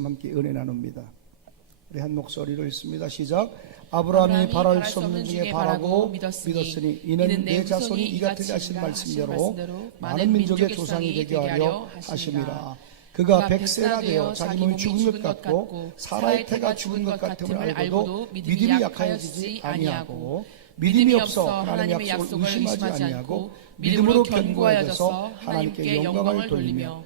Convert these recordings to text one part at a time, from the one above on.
함께 은혜 나눕니다. 우리 한 목소리로 읽습니다. 시작. 아브라함이 바랄 수 없는 중에 바라고 믿었으니 이는 내 자손이 이 같으리 하신 말씀대로 많은 민족의 조상이 되게 하려 하심이라. 그가 100세나 되어 자기 몸이 죽은 것 같고 사라의 태가 죽은 것 같음을 알고도 믿음이 약하여지지 아니하고 믿음이 없어 하나님의 약속을 의심하지 아니하고 믿음으로 견고하여져서 하나님께 영광을 돌리며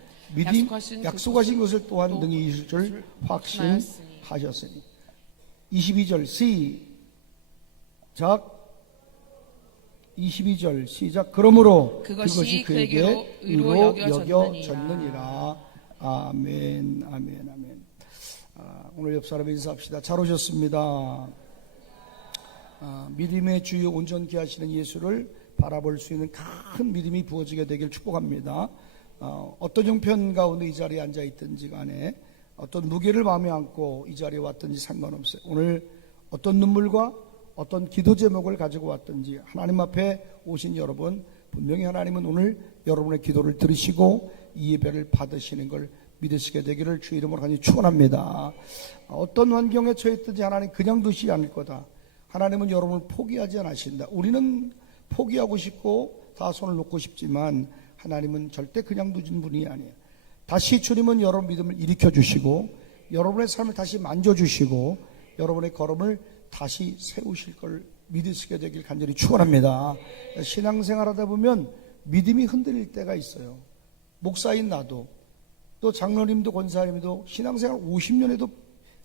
약속하신 것을 또한 능히 이루실 줄 확신하셨으니. 22절 시작. 그러므로 그것이 그에게 의로 여겨졌느니라. 아멘. 오늘 옆 사람 인사합시다. 잘 오셨습니다. 믿음의 주요 온전케 하시는 예수를 바라볼 수 있는 큰 믿음이 부어지게 되길 축복합니다. 어떤 형편 가운데 이 자리에 앉아 있든지 간에 어떤 무게를 마음에 안고 이 자리에 왔든지 상관없어요. 오늘 어떤 눈물과 어떤 기도 제목을 가지고 왔든지 하나님 앞에 오신 여러분, 분명히 하나님은 오늘 여러분의 기도를 들으시고 이 예배를 받으시는 걸 믿으시게 되기를 주 이름으로 간절히 축원합니다. 어떤 환경에 처했든지 하나님 그냥 두시지 않을 거다. 하나님은 여러분을 포기하지 않으신다. 우리는 포기하고 싶고 다 손을 놓고 싶지만 하나님은 절대 그냥 두신 분이 아니에요. 다시 주님은 여러분 믿음을 일으켜 주시고 여러분의 삶을 다시 만져주시고 여러분의 걸음을 다시 세우실 걸 믿으시게 되길 간절히 축원합니다. 신앙생활 하다 보면 믿음이 흔들릴 때가 있어요. 목사인 나도 또 장로님도 권사님도 신앙생활 50년에도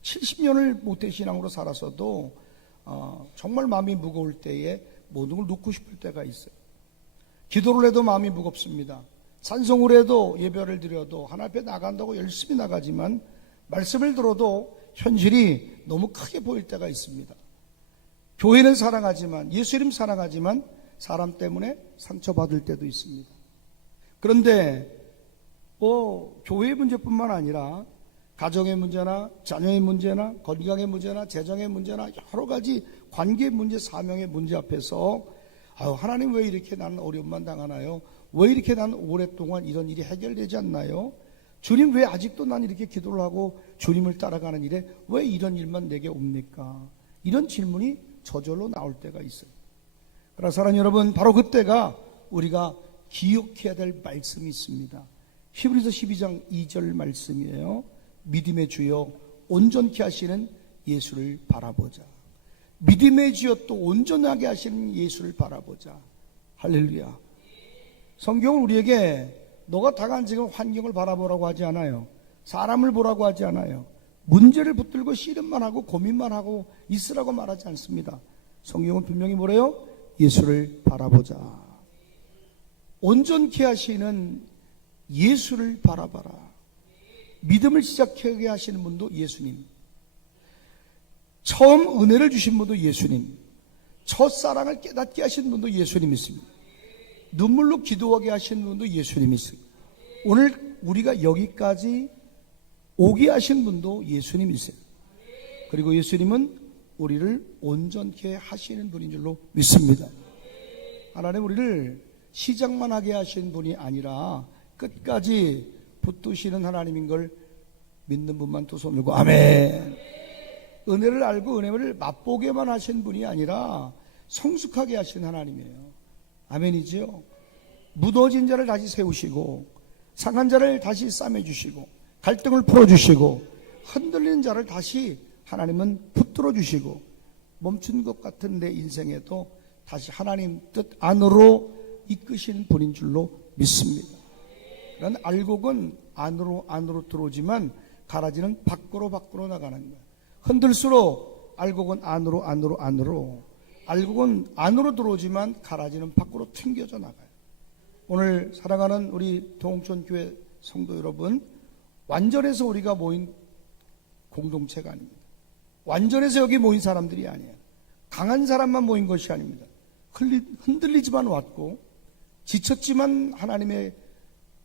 70년을 모태신앙으로 살아서도 정말 마음이 무거울 때에 모든 걸 놓고 싶을 때가 있어요. 기도를 해도 마음이 무겁습니다. 찬송을 해도 예배를 드려도 하나님 앞에 나간다고 열심히 나가지만 말씀을 들어도 현실이 너무 크게 보일 때가 있습니다. 교회는 사랑하지만 예수 이름 사랑하지만 사람 때문에 상처받을 때도 있습니다. 그런데 교회의 문제뿐만 아니라 가정의 문제나 자녀의 문제나 건강의 문제나 재정의 문제나 여러 가지 관계 문제, 사명의 문제 앞에서 하나님 왜 이렇게 나는 어려움만 당하나요? 왜 이렇게 나는 오랫동안 이런 일이 해결되지 않나요? 주님 왜 아직도 난 이렇게 기도를 하고 주님을 따라가는 일에 왜 이런 일만 내게 옵니까? 이런 질문이 저절로 나올 때가 있어요. 그러나 사랑하는 여러분, 바로 그때가 우리가 기억해야 될 말씀이 있습니다. 히브리서 12장 2절 말씀이에요. 믿음의 주여 온전케 하시는 예수를 바라보자. 믿음의 주여 또 온전하게 하시는 예수를 바라보자. 할렐루야. 성경은 우리에게 너가 당한 지금 환경을 바라보라고 하지 않아요. 사람을 보라고 하지 않아요. 문제를 붙들고 씨름만 하고 고민만 하고 있으라고 말하지 않습니다. 성경은 분명히 뭐래요? 예수를 바라보자. 온전케 하시는 예수를 바라봐라. 믿음을 시작하게 하시는 분도 예수님. 처음 은혜를 주신 분도 예수님. 첫사랑을 깨닫게 하신 분도 예수님이십니다. 눈물로 기도하게 하신 분도 예수님이십니다. 오늘 우리가 여기까지 오게 하신 분도 예수님이세요. 그리고 예수님은 우리를 온전케 하시는 분인 줄로 믿습니다. 하나님 우리를 시작만 하게 하신 분이 아니라 끝까지 붙드시는 하나님인 걸 믿는 분만 두 손 들고 아멘. 은혜를 알고 은혜를 맛보게만 하신 분이 아니라 성숙하게 하신 하나님이에요. 아멘이지요. 무너진 자를 다시 세우시고 상한 자를 다시 싸매주시고 갈등을 풀어주시고 흔들리는 자를 다시 하나님은 붙들어 주시고 멈춘 것 같은 내 인생에도 다시 하나님 뜻 안으로 이끄신 분인 줄로 믿습니다. 그런 알곡은 안으로 들어오지만 가라지는 밖으로 나가는 거예요. 흔들수록 알곡은 안으로 알곡은 안으로 들어오지만 가라지는 밖으로 튕겨져 나가요. 오늘 사랑하는 우리 동천교회 성도 여러분, 완전해서 우리가 모인 공동체가 아닙니다. 완전해서 여기 모인 사람들이 아니에요. 강한 사람만 모인 것이 아닙니다. 흔들리지만 왔고 지쳤지만 하나님의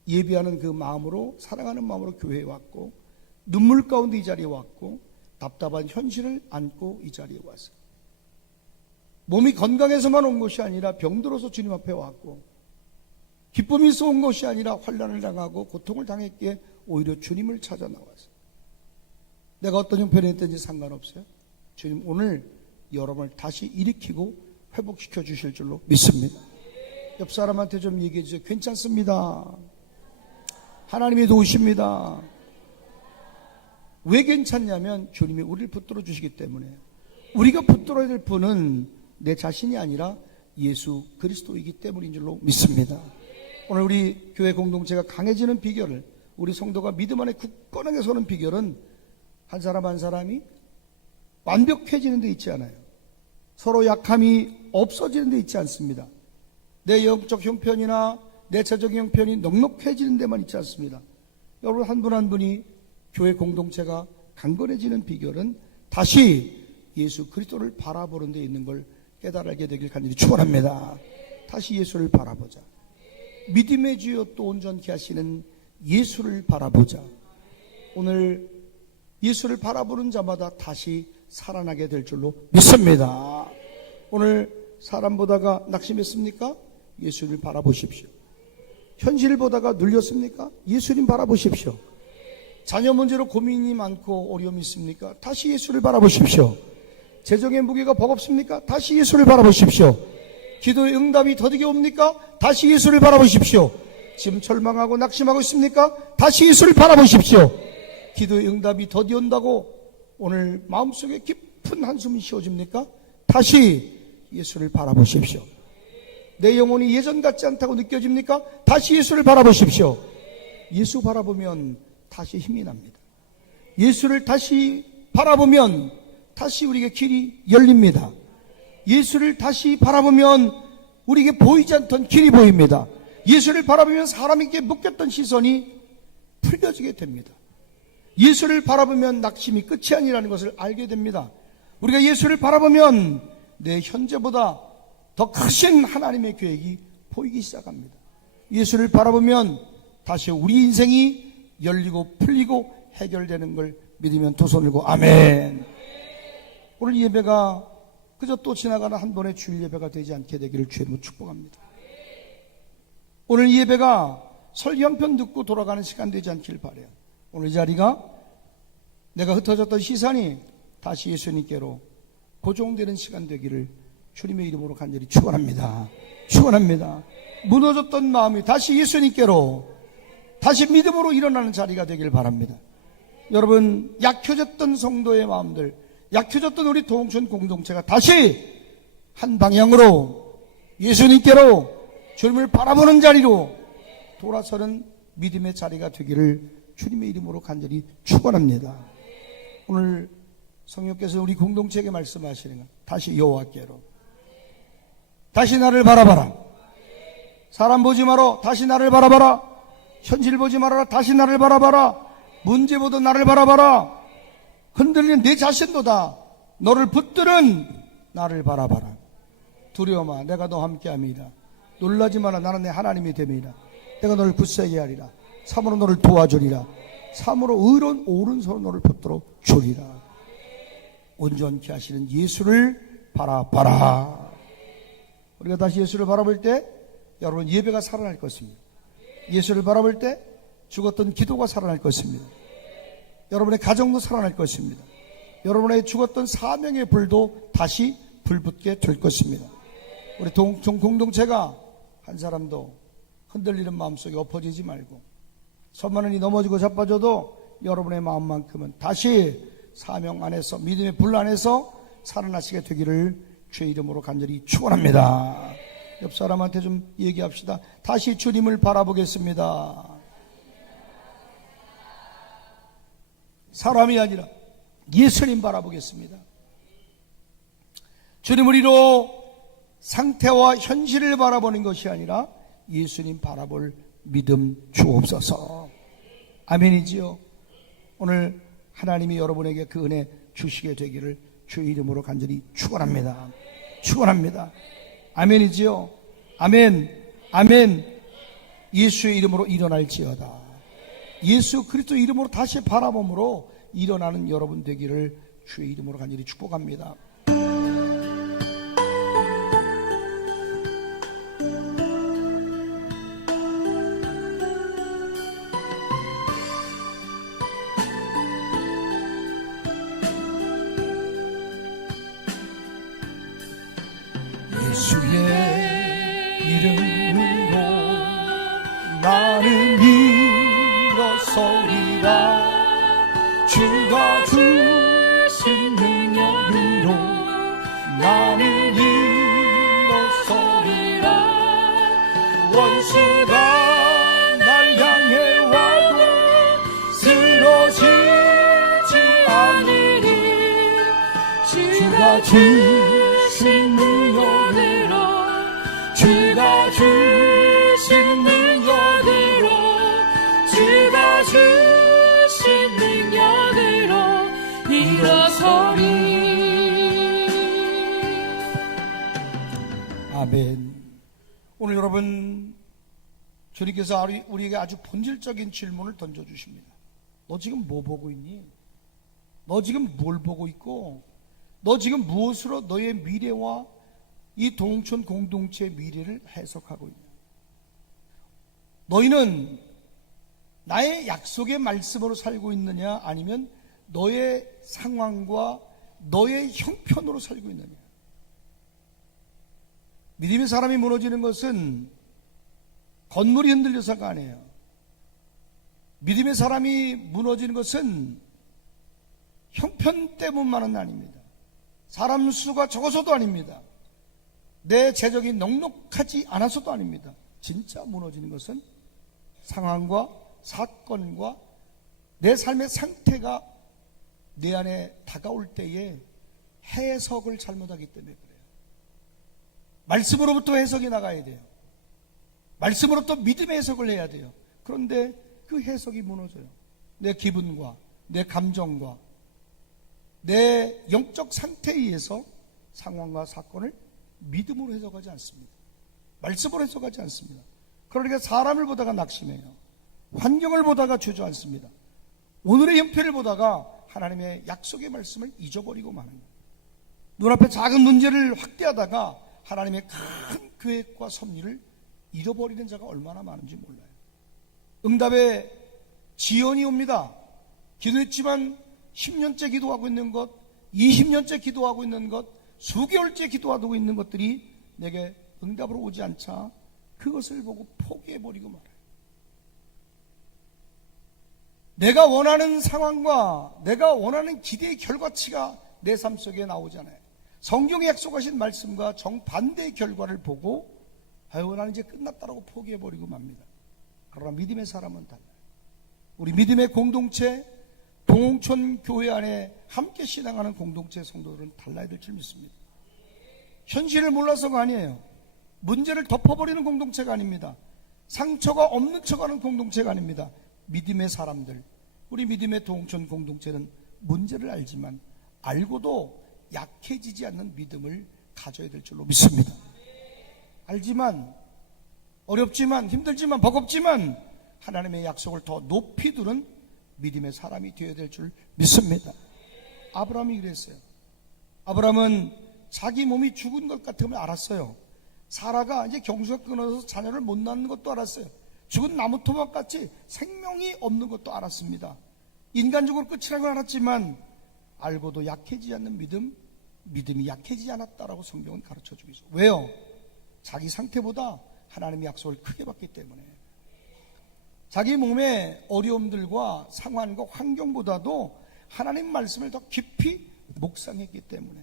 예비하는 그 마음으로 사랑하는 마음으로 교회에 왔고 눈물 가운데 이 자리에 왔고 답답한 현실을 안고 이 자리에 왔어요. 몸이 건강해서만 온 것이 아니라 병들어서 주님 앞에 왔고 기쁨이 있어 온 것이 아니라 환난을 당하고 고통을 당했기에 오히려 주님을 찾아 나왔어요. 내가 어떤 형편에 있든지 상관없어요. 주님 오늘 여러분을 다시 일으키고 회복시켜 주실 줄로 믿습니다. 옆 사람한테 좀 얘기해 주세요. 괜찮습니다. 하나님이 도우십니다. 왜 괜찮냐면 주님이 우리를 붙들어 주시기 때문에. 우리가 붙들어야 될 분은 내 자신이 아니라 예수 그리스도이기 때문인 줄로 믿습니다. 오늘 우리 교회 공동체가 강해지는 비결을, 우리 성도가 믿음 안에 굳건하게 서는 비결은 한 사람 한 사람이 완벽해지는 데 있지 않아요. 서로 약함이 없어지는 데 있지 않습니다. 내 영적 형편이나 내체적 형편이 넉넉해지는 데만 있지 않습니다. 여러분 한 분 한 분이 교회 공동체가 강건해지는 비결은 다시 예수 그리스도를 바라보는 데 있는 걸 깨달게 되길 간절히 축원합니다. 다시 예수를 바라보자. 믿음의 주여 또 온전케 하시는 예수를 바라보자. 오늘 예수를 바라보는 자마다 다시 살아나게 될 줄로 믿습니다. 오늘 사람 보다가 낙심했습니까? 예수를 바라보십시오. 현실을 보다가 눌렸습니까? 예수님 바라보십시오. 자녀 문제로 고민이 많고 어려움이 있습니까? 다시 예수를 바라보십시오. 재정의 무게가 버겁습니까? 다시 예수를 바라보십시오. 기도의 응답이 더디게 옵니까? 다시 예수를 바라보십시오. 지금 절망하고 낙심하고 있습니까? 다시 예수를 바라보십시오. 기도의 응답이 더디 온다고 오늘 마음속에 깊은 한숨이 쉬어집니까? 다시 예수를 바라보십시오. 내 영혼이 예전 같지 않다고 느껴집니까? 다시 예수를 바라보십시오. 예수 바라보면 다시 힘이 납니다. 예수를 다시 바라보면 다시 우리에게 길이 열립니다. 예수를 다시 바라보면 우리에게 보이지 않던 길이 보입니다. 예수를 바라보면 사람에게 묶였던 시선이 풀려지게 됩니다. 예수를 바라보면 낙심이 끝이 아니라는 것을 알게 됩니다. 우리가 예수를 바라보면 내 현재보다 더 크신 하나님의 계획이 보이기 시작합니다. 예수를 바라보면 다시 우리 인생이 열리고 풀리고 해결되는 걸 믿으면 두 손을 들고 아멘. 오늘 예배가 그저 또 지나가는 한 번의 주일 예배가 되지 않게 되기를 주님으로 축복합니다. 오늘 예배가 설교 한 편 듣고 돌아가는 시간 되지 않길 바라요. 오늘 이 자리가 내가 흩어졌던 시선이 다시 예수님께로 고정되는 시간 되기를 주님의 이름으로 간절히 축원합니다. 축원합니다. 무너졌던 마음이 다시 예수님께로 다시 믿음으로 일어나는 자리가 되길 바랍니다. 여러분 약해졌던 성도의 마음들, 약해졌던 우리 동천 공동체가 다시 한 방향으로 예수님께로 주님을 바라보는 자리로 돌아서는 믿음의 자리가 되기를 주님의 이름으로 간절히 축원합니다. 오늘 성령께서 우리 공동체에게 말씀하시는 것, 다시 여호와께로, 다시 나를 바라봐라. 사람 보지 마라. 다시 나를 바라봐라. 현실 보지 말아라. 다시 나를 바라봐라. 문제 보다 나를 바라봐라. 흔들리는 내 자신보다 너를 붙드는 나를 바라봐라. 두려워 마. 내가 너와 함께함이라. 놀라지 마라. 나는 내 하나님이 됨이라. 내가 너를 굳세게 하리라. 참으로 너를 도와주리라. 참으로 의로운 오른손으로 너를 붙들어 주리라. 온전케 하시는 예수를 바라봐라. 우리가 다시 예수를 바라볼 때 여러분 예배가 살아날 것입니다. 예수를 바라볼 때 죽었던 기도가 살아날 것입니다. 여러분의 가정도 살아날 것입니다. 여러분의 죽었던 사명의 불도 다시 불붙게 될 것입니다. 우리 동청 공동체가 한 사람도 흔들리는 마음속에 엎어지지 말고, 선만원이 넘어지고 자빠져도 여러분의 마음만큼은 다시 사명 안에서, 믿음의 불 안에서 살아나시게 되기를 주의 이름으로 간절히 축원합니다. 옆 사람한테 좀 얘기합시다. 다시 주님을 바라보겠습니다. 사람이 아니라 예수님 바라보겠습니다. 주님, 우리로 상태와 현실을 바라보는 것이 아니라 예수님 바라볼 믿음 주옵소서. 아멘이지요. 오늘 하나님이 여러분에게 그 은혜 주시게 되기를 주의 이름으로 간절히 축원합니다. 축원합니다. 아멘이지요. 아멘. 아멘. 예수의 이름으로 일어날지어다. 예수 그리스도 이름으로 다시 바라봄으로 일어나는 여러분 되기를 주의 이름으로 간절히 축복합니다. 예수의 이름으로 나는 일어서리라. 주가 주신 능력으로 나는 일어서리라. 원수가 날 향해 와도 쓰러지지 않으리. 주가 주신 능력으로 주가 주신 능력으로 주가 주신 능력으로 일어서리. 아멘. 오늘 여러분, 주님께서 우리에게 아주 본질적인 질문을 던져주십니다. 너 지금 뭐 보고 있니? 너 지금 뭘 보고 있고, 너 지금 무엇으로 너의 미래와 이 동천 공동체의 미래를 해석하고 있냐? 너희는 나의 약속의 말씀으로 살고 있느냐, 아니면 너의 상황과 너의 형편으로 살고 있느냐? 믿음의 사람이 무너지는 것은 건물이 흔들려서가 아니에요. 믿음의 사람이 무너지는 것은 형편 때문만은 아닙니다. 사람 수가 적어서도 아닙니다. 내 재정이 넉넉하지 않아서도 아닙니다. 진짜 무너지는 것은 상황과 사건과 내 삶의 상태가 내 안에 다가올 때에 해석을 잘못하기 때문에 그래요. 말씀으로부터 해석이 나가야 돼요. 말씀으로부터 믿음의 해석을 해야 돼요. 그런데 그 해석이 무너져요. 내 기분과 내 감정과 내 영적 상태에 의해서 상황과 사건을 믿음으로 해석하지 않습니다. 말씀으로 해석하지 않습니다. 그러니까 사람을 보다가 낙심해요. 환경을 보다가 주저앉습니다. 오늘의 형편을 보다가 하나님의 약속의 말씀을 잊어버리고 마는 거예요. 눈앞에 작은 문제를 확대하다가 하나님의 큰 계획과 섭리를 잃어버리는 자가 얼마나 많은지 몰라요. 응답의 지연이 옵니다. 기도했지만 10년째 기도하고 있는 것, 20년째 기도하고 있는 것, 수개월째 기도하고 있는 것들이 내게 응답으로 오지 않자 그것을 보고 포기해버리고 말아요. 내가 원하는 상황과 내가 원하는 기대의 결과치가 내 삶 속에 나오잖아요. 성경에 약속하신 말씀과 정반대의 결과를 보고 아유, 나는 이제 끝났다라고 포기해버리고 맙니다. 그러나 믿음의 사람은 달라요. 우리 믿음의 공동체, 동홍천 교회 안에 함께 신앙하는 공동체 성도들은 달라야 될 줄 믿습니다. 현실을 몰라서가 아니에요. 문제를 덮어버리는 공동체가 아닙니다. 상처가 없는 척하는 공동체가 아닙니다. 믿음의 사람들, 우리 믿음의 동홍천 공동체는 문제를 알지만 알고도 약해지지 않는 믿음을 가져야 될 줄로 믿습니다. 알지만, 어렵지만, 힘들지만, 버겁지만 하나님의 약속을 더 높이 두는 믿음의 사람이 되어야 될 줄 믿습니다. 아브라함이 그랬어요. 아브라함은 자기 몸이 죽은 것 같으면 알았어요. 사라가 이제 경수가 끊어서 자녀를 못 낳는 것도 알았어요. 죽은 나무 토막같이 생명이 없는 것도 알았습니다. 인간적으로 끝이라는 걸 알았지만 알고도 약해지지 않는 믿음이 약해지지 않았다라고 성경은 가르쳐주고 있어요. 왜요? 자기 상태보다 하나님의 약속을 크게 받기 때문에. 자기 몸의 어려움들과 상황과 환경보다도 하나님 말씀을 더 깊이 묵상했기 때문에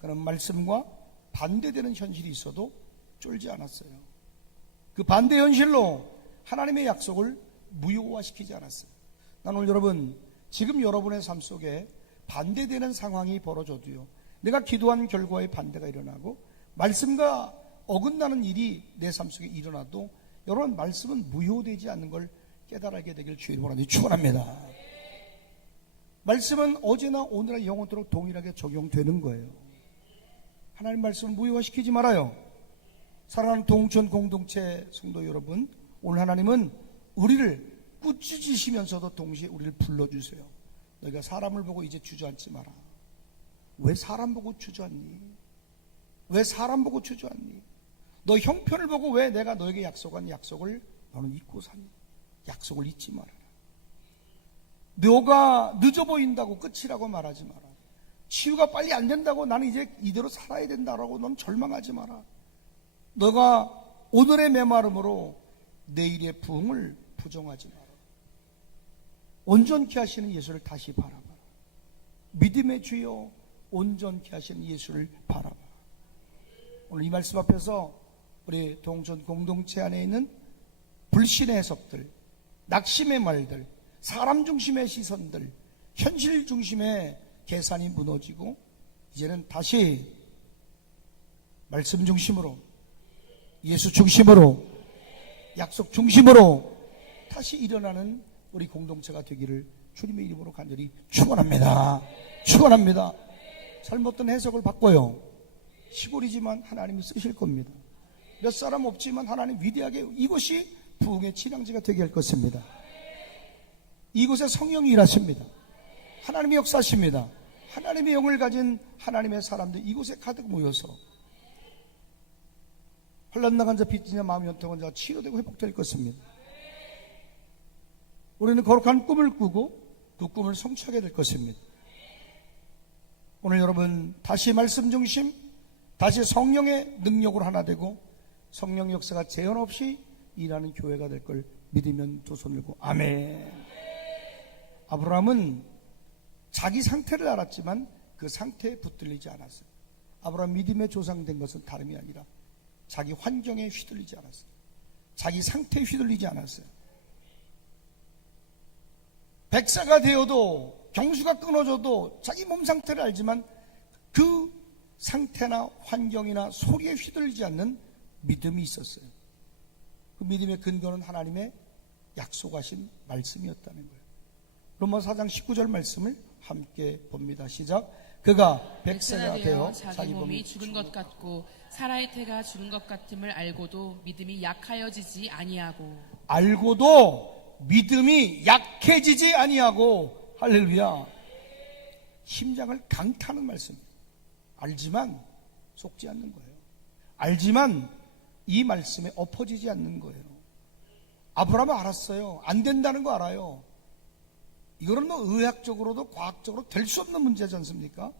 그런 말씀과 반대되는 현실이 있어도 쫄지 않았어요. 그 반대 현실로 하나님의 약속을 무효화시키지 않았어요. 난 오늘 여러분, 지금 여러분의 삶 속에 반대되는 상황이 벌어져도요, 내가 기도한 결과에 반대가 일어나고 말씀과 어긋나는 일이 내 삶 속에 일어나도 여러분, 말씀은 무효되지 않는 걸 깨달게 되길 주의 이름으로 축원합니다. 말씀은 어제나 오늘나 영원토록 동일하게 적용되는 거예요. 하나님 말씀을 무효화시키지 말아요. 사랑하는 동천 공동체 성도 여러분, 오늘 하나님은 우리를 꾸짖으시면서도 동시에 우리를 불러주세요. 너희가 사람을 보고 이제 주저앉지 마라. 왜 사람 보고 주저앉니? 왜 사람 보고 주저앉니? 너 형편을 보고 왜 내가 너에게 약속한 약속을 너는 잊고 사니? 약속을 잊지 말아라. 너가 늦어 보인다고 끝이라고 말하지 마라. 치유가 빨리 안 된다고 나는 이제 이대로 살아야 된다라고 넌 절망하지 마라. 너가 오늘의 메마름으로 내일의 부흥을 부정하지 마라. 온전케 하시는 예수를 다시 바라봐라. 믿음의 주여 온전케 하시는 예수를 바라봐라. 오늘 이 말씀 앞에서 우리 동전 공동체 안에 있는 불신의 해석들, 낙심의 말들, 사람 중심의 시선들, 현실 중심의 계산이 무너지고 이제는 다시 말씀 중심으로, 예수 중심으로, 약속 중심으로 다시 일어나는 우리 공동체가 되기를 주님의 이름으로 간절히 축원합니다. 축원합니다. 잘못된 해석을 바꿔요. 시골이지만 하나님이 쓰실 겁니다. 몇 사람 없지만 하나님 위대하게 이곳이 부흥의 진앙지가 되게 할 것입니다. 이곳에 성령이 일하십니다. 하나님의 역사십니다. 하나님의 영을 가진 하나님의 사람들 이곳에 가득 모여서 혼란 나간 자, 빚진 자, 마음이 연통한 자가 치료되고 회복될 것입니다. 우리는 거룩한 꿈을 꾸고 그 꿈을 성취하게 될 것입니다. 오늘 여러분 다시 말씀 중심, 다시 성령의 능력으로 하나 되고 성령 역사가 제한 없이 일하는 교회가 될 걸 믿으면 두 손 들고 아멘. 아브라함은 자기 상태를 알았지만 그 상태에 붙들리지 않았어요. 아브라함 믿음의 조상 된 것은 다름이 아니라 자기 환경에 휘둘리지 않았어요. 자기 상태에 휘둘리지 않았어요. 백사가 되어도 경수가 끊어져도 자기 몸 상태를 알지만 그 상태나 환경이나 소리에 휘둘리지 않는 믿음이 있었어요. 그 믿음의 근거는 하나님의 약속하신 말씀이었다는 거예요. 로마서 4장 19절 말씀을 함께 봅니다. 시작. 그가 백세가 되어 자기 몸이 죽은 것 같고 사라의 태가 죽은 것 같음을 알고도 믿음이 약하여지지 아니하고 알고도 믿음이 약해지지 아니하고 할렐루야. 심장을 강타하는 말씀입니다. 알지만 속지 않는 거예요. 알지만 이 말씀에 엎어지지 않는 거예요. 아브라함은 알았어요. 안 된다는 거 알아요. 이거는 뭐 의학적으로도 과학적으로 될 수 없는 문제지 않습니까?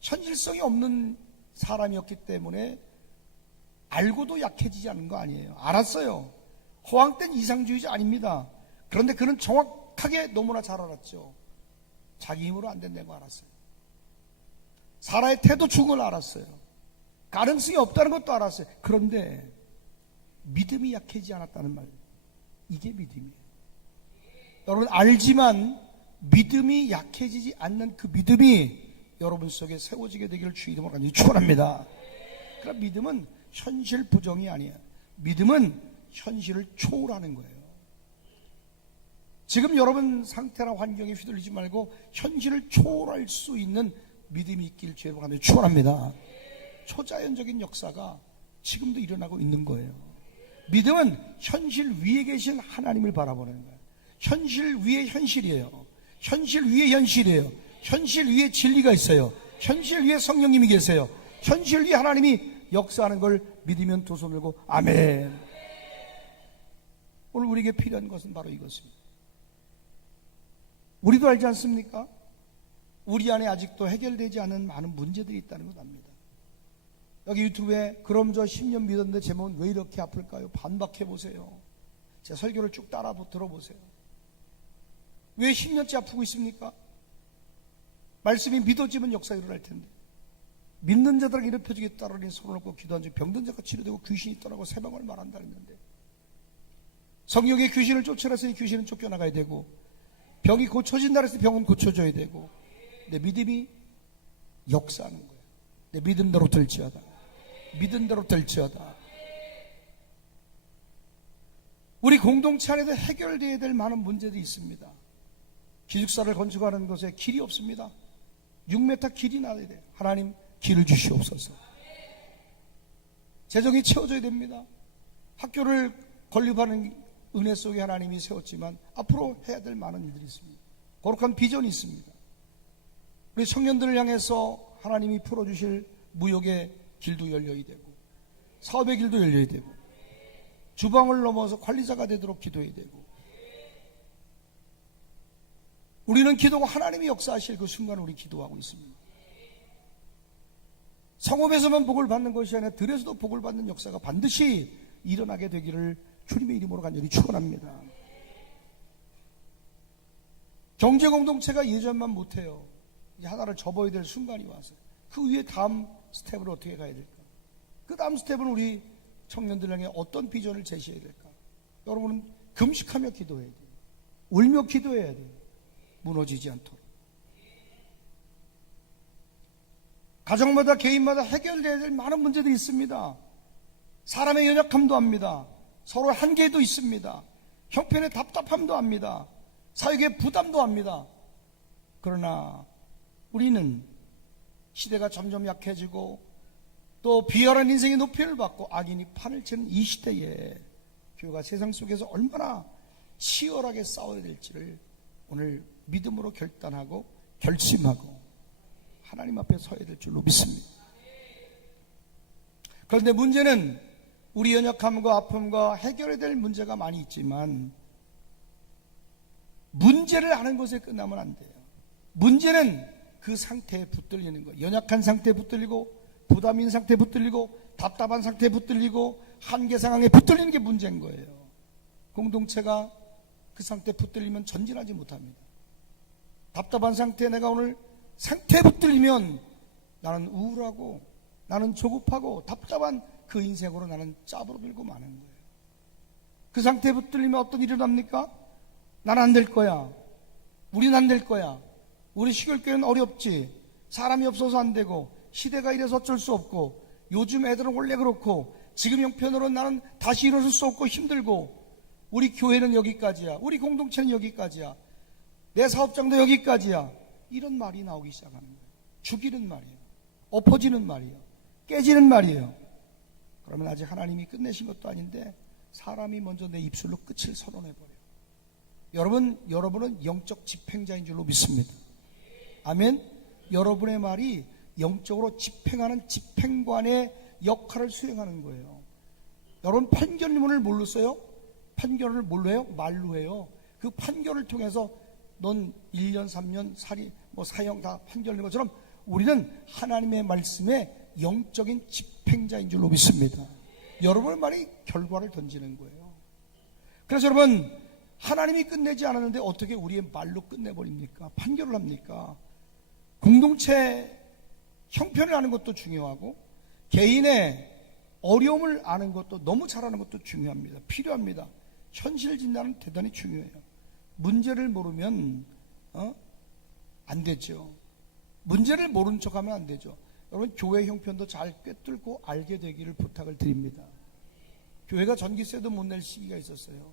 현실성이 없는 사람이었기 때문에 알고도 약해지지 않은 거 아니에요. 알았어요. 허황된 이상주의자 아닙니다. 그런데 그는 정확하게 너무나 잘 알았죠. 자기 힘으로 안 된다는 거 알았어요. 사라의 태도 죽은 걸 알았어요. 가능성이 없다는 것도 알았어요. 그런데 믿음이 약해지지 않았다는 말, 이게 믿음이에요. 여러분 알지만 믿음이 약해지지 않는 그 믿음이 여러분 속에 세워지게 되기를 주 이름으로 간절히 축원합니다. 그러나 믿음은 현실 부정이 아니에요. 믿음은 현실을 초월하는 거예요. 지금 여러분 상태나 환경에 휘둘리지 말고 현실을 초월할 수 있는 믿음이 있기를 주 이름으로 간절히 축원합니다. 초자연적인 역사가 지금도 일어나고 있는 거예요. 믿음은 현실 위에 계신 하나님을 바라보는 거예요. 현실 위에 현실이에요. 현실 위에 현실이에요. 현실 위에 진리가 있어요. 현실 위에 성령님이 계세요. 현실 위에 하나님이 역사하는 걸 믿으면 두 손 들고 아멘. 오늘 우리에게 필요한 것은 바로 이것입니다. 우리도 알지 않습니까? 우리 안에 아직도 해결되지 않은 많은 문제들이 있다는 걸 압니다. 여기 유튜브에 그럼 저 10년 믿었는데 제 몸은 왜 이렇게 아플까요? 반박해보세요. 제 설교를 쭉 따라 들어보세요. 왜 10년째 아프고 있습니까? 말씀이 믿어지면 역사가 일어날 텐데 믿는 자들에게 이런 표적이 따르니 손을 얹고 기도한 즉 병든 자가 치료되고 귀신이 떠나고 새방을 말한다 했는데 성령의 귀신을 쫓아내서 귀신은 쫓겨나가야 되고 병이 고쳐진다 해서 병은 고쳐져야 되고 내 믿음이 역사하는 거예요. 내 믿음대로 될지어다. 믿음대로 될지어다. 우리 공동체 안에도 해결되어야 될 많은 문제들이 있습니다. 기숙사를 건축하는 것에 길이 없습니다. 6m 길이 나야 돼요. 하나님 길을 주시옵소서. 재정이 채워져야 됩니다. 학교를 건립하는 은혜 속에 하나님이 세웠지만 앞으로 해야 될 많은 일들이 있습니다. 거룩한 비전이 있습니다. 우리 청년들을 향해서 하나님이 풀어주실 무역의 길도 열려야 되고 사업의 길도 열려야 되고 주방을 넘어서 관리자가 되도록 기도해야 되고 우리는 기도가 하나님이 역사하실 그 순간을 우리 기도하고 있습니다. 성읍에서만 복을 받는 것이 아니라 들에서도 복을 받는 역사가 반드시 일어나게 되기를 주님의 이름으로 간절히 축원합니다. 경제 공동체가 예전만 못해요. 이제 하나를 접어야 될 순간이 와서 그 위에 다음 스텝을 어떻게 가야 될까? 그 다음 스텝은 우리 청년들에게 어떤 비전을 제시해야 될까? 여러분은 금식하며 기도해야 돼요. 울며 기도해야 돼요. 무너지지 않도록. 가정마다 개인마다 해결돼야 될 많은 문제들이 있습니다. 사람의 연약함도 합니다. 서로 한계도 있습니다. 형편의 답답함도 합니다. 사역의 부담도 합니다. 그러나 우리는 시대가 점점 약해지고 또 비열한 인생의 높이를 받고 악인이 판을 치는 이 시대에 교회가 세상 속에서 얼마나 치열하게 싸워야 될지를 오늘 믿음으로 결단하고 결심하고 하나님 앞에 서야 될 줄로 믿습니다. 그런데 문제는 우리 연약함과 아픔과 해결해야 될 문제가 많이 있지만 문제를 아는 것에 끝나면 안 돼요. 문제는 그 상태에 붙들리는 거예요. 연약한 상태에 붙들리고 부담인 상태에 붙들리고 답답한 상태에 붙들리고 한계 상황에 붙들리는 게 문제인 거예요. 공동체가 그 상태에 붙들리면 전진하지 못합니다. 답답한 상태에 내가 오늘 상태에 붙들리면 나는 우울하고 나는 조급하고 답답한 그 인생으로 나는 짜부러들고 마는 거예요. 그 상태에 붙들리면 어떤 일이 일어납니까? 나는 안 될 거야. 우리는 안 될 거야. 우리 시골교회는 어렵지. 사람이 없어서 안 되고 시대가 이래서 어쩔 수 없고 요즘 애들은 원래 그렇고 지금 형편으로는 나는 다시 일어설 수 없고 힘들고 우리 교회는 여기까지야. 우리 공동체는 여기까지야. 내 사업장도 여기까지야. 이런 말이 나오기 시작하는 거예요. 죽이는 말이에요. 엎어지는 말이에요. 깨지는 말이에요. 그러면 아직 하나님이 끝내신 것도 아닌데 사람이 먼저 내 입술로 끝을 선언해버려요. 여러분은 영적 집행자인 줄로 믿습니다. 아멘. 여러분의 말이 영적으로 집행하는 집행관의 역할을 수행하는 거예요. 여러분 판결문을 뭘로 써요? 판결을 뭘로 해요? 말로 해요. 그 판결을 통해서 넌 1년 3년 사형 다 판결된 것처럼 우리는 하나님의 말씀에 영적인 집행자인 줄로 믿습니다. 여러분의 말이 결과를 던지는 거예요. 그래서 여러분 하나님이 끝내지 않았는데 어떻게 우리의 말로 끝내버립니까? 판결을 합니까? 공동체 형편을 아는 것도 중요하고 개인의 어려움을 아는 것도 너무 잘하는 것도 중요합니다. 필요합니다. 현실 진단은 대단히 중요해요. 문제를 모르면 안 되죠. 문제를 모른 척하면 안 되죠. 여러분 교회 형편도 잘 꿰뚫고 알게 되기를 부탁을 드립니다. 교회가 전기세도 못 낼 시기가 있었어요.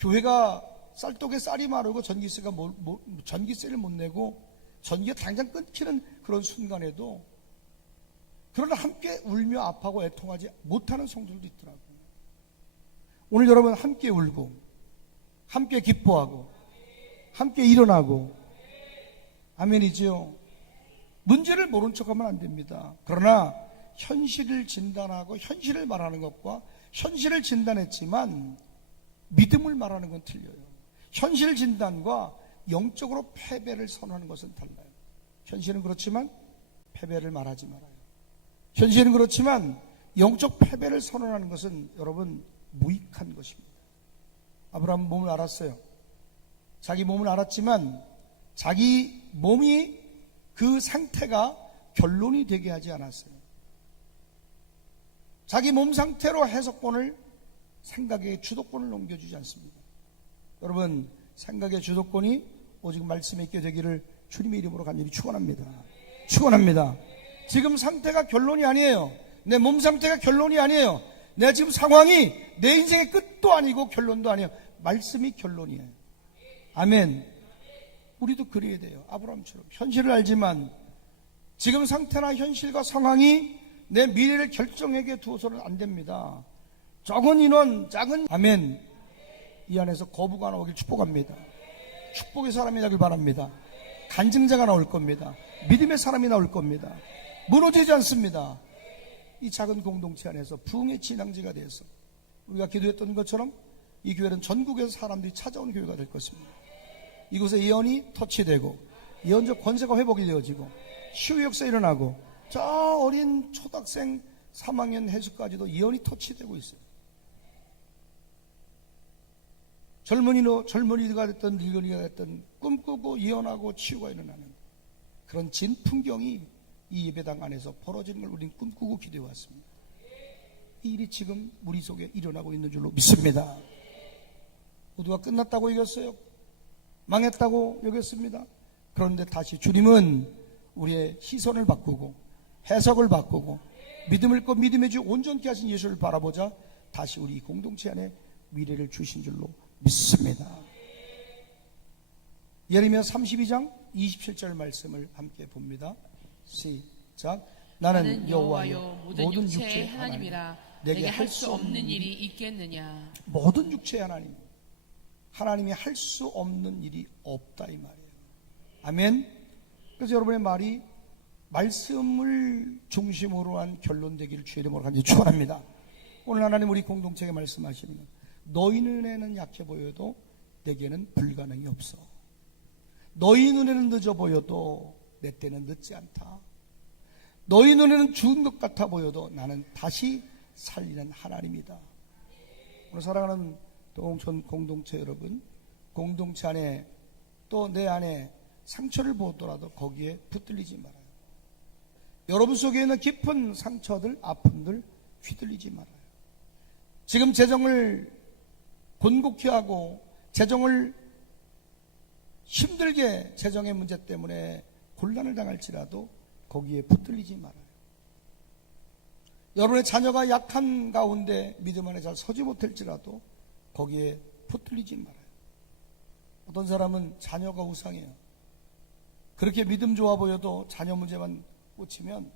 교회가 쌀독에 쌀이 마르고 전기세를 못 내고 전기가 당장 끊기는 그런 순간에도 그러나 함께 울며 아파하고 애통하지 못하는 성도들도 있더라고요. 오늘 여러분 함께 울고 함께 기뻐하고 함께 일어나고 아멘이지요. 문제를 모른 척하면 안 됩니다. 그러나 현실을 진단하고 현실을 말하는 것과 현실을 진단했지만 믿음을 말하는 건 틀려요. 현실 진단과 영적으로 패배를 선언하는 것은 달라요. 현실은 그렇지만 패배를 말하지 말아요. 현실은 그렇지만 영적 패배를 선언하는 것은 여러분 무익한 것입니다. 아브라함은 몸을 알았어요. 자기 몸을 알았지만 자기 몸이 그 상태가 결론이 되게 하지 않았어요. 자기 몸 상태로 해석권을 생각의 주도권을 넘겨주지 않습니다. 여러분 생각의 주도권이 오직 말씀에 있게 되기를 주님의 이름으로 간절히 축원합니다. 축원합니다. 지금 상태가 결론이 아니에요. 내 몸 상태가 결론이 아니에요. 내 지금 상황이 내 인생의 끝도 아니고 결론도 아니에요. 말씀이 결론이에요. 아멘. 우리도 그래야 돼요. 아브라함처럼 현실을 알지만 지금 상태나 현실과 상황이 내 미래를 결정하게 두어서는 안 됩니다. 적은 인원, 작은 아멘. 이 안에서 거부가 나오길 축복합니다. 축복의 사람이 나길 바랍니다. 간증자가 나올 겁니다. 믿음의 사람이 나올 겁니다. 무너지지 않습니다. 이 작은 공동체 안에서 부흥의 진앙지가 되어서 우리가 기도했던 것처럼 이 교회는 전국에서 사람들이 찾아오는 교회가 될 것입니다. 이곳에 예언이 터치되고 예언적 권세가 회복이 되어지고 치유 역사 일어나고 저 어린 초등학생 3학년 해수까지도 예언이 터치되고 있어요. 젊은이가 됐든 늙은이가 됐든 꿈꾸고 예언하고 치유가 일어나는 그런 진풍경이 이 예배당 안에서 벌어지는 걸 우리는 꿈꾸고 기도해 왔습니다. 이 일이 지금 우리 속에 일어나고 있는 줄로 믿습니다. 모두가 끝났다고 여겼어요. 망했다고 여겼습니다. 그런데 다시 주님은 우리의 시선을 바꾸고 해석을 바꾸고 믿음을 껏 믿음의 주 온전케 하신 예수를 바라보자 다시 우리 공동체 안에 미래를 주신 줄로 믿습니다. 예레미야 32장 27절 말씀을 함께 봅니다. 시작. 나는 여호와여 모든 육체의 하나님이라 내게 할 수 없는 일이 있겠느냐. 모든 육체의 하나님, 하나님이 할 수 없는 일이 없다 이 말이에요. 아멘. 그래서 여러분의 말이 말씀을 중심으로 한 결론 되기를 주의 이름으로 간절히 축원합니다. 오늘 하나님 우리 공동체에 말씀하시는 것, 너희 눈에는 약해 보여도 내게는 불가능이 없어. 너희 눈에는 늦어 보여도 내 때는 늦지 않다. 너희 눈에는 죽은 것 같아 보여도 나는 다시 살리는 하나님이다. 오늘 사랑하는 동천 공동체 여러분, 공동체 안에 또 내 안에 상처를 보더라도 거기에 붙들리지 말아요. 여러분 속에 있는 깊은 상처들, 아픔들 휘둘리지 말아요. 지금 재정을 곤곡히 하고 재정을 힘들게 재정의 문제 때문에 곤란을 당할지라도 거기에 붙들리지 말아요. 여러분의 자녀가 약한 가운데 믿음 안에 잘 서지 못할지라도 거기에 붙들리지 말아요. 어떤 사람은 자녀가 우상이에요. 그렇게 믿음 좋아 보여도 자녀 문제만 꽂히면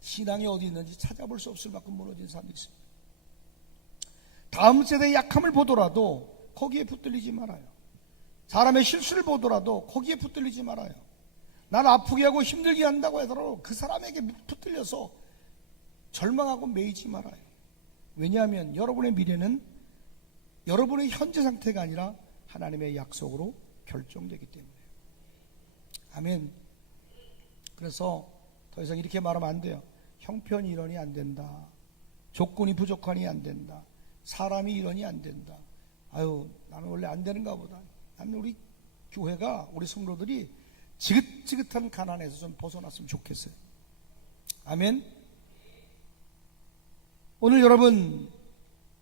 신앙이 어디 있는지 찾아볼 수 없을 만큼 무너진 사람도 있습니다. 다음 세대의 약함을 보더라도 거기에 붙들리지 말아요. 사람의 실수를 보더라도 거기에 붙들리지 말아요. 나를 아프게 하고 힘들게 한다고 하더라도 그 사람에게 붙들려서 절망하고 매이지 말아요. 왜냐하면 여러분의 미래는 여러분의 현재 상태가 아니라 하나님의 약속으로 결정되기 때문에요. 아멘. 그래서 더 이상 이렇게 말하면 안 돼요. 형편이 이러니 안 된다. 조건이 부족하니 안 된다. 사람이 이러니 안 된다. 아유, 나는 원래 안 되는가 보다. 나는 우리 교회가, 우리 성도들이 지긋지긋한 가난에서 좀 벗어났으면 좋겠어요. 아멘. 오늘 여러분,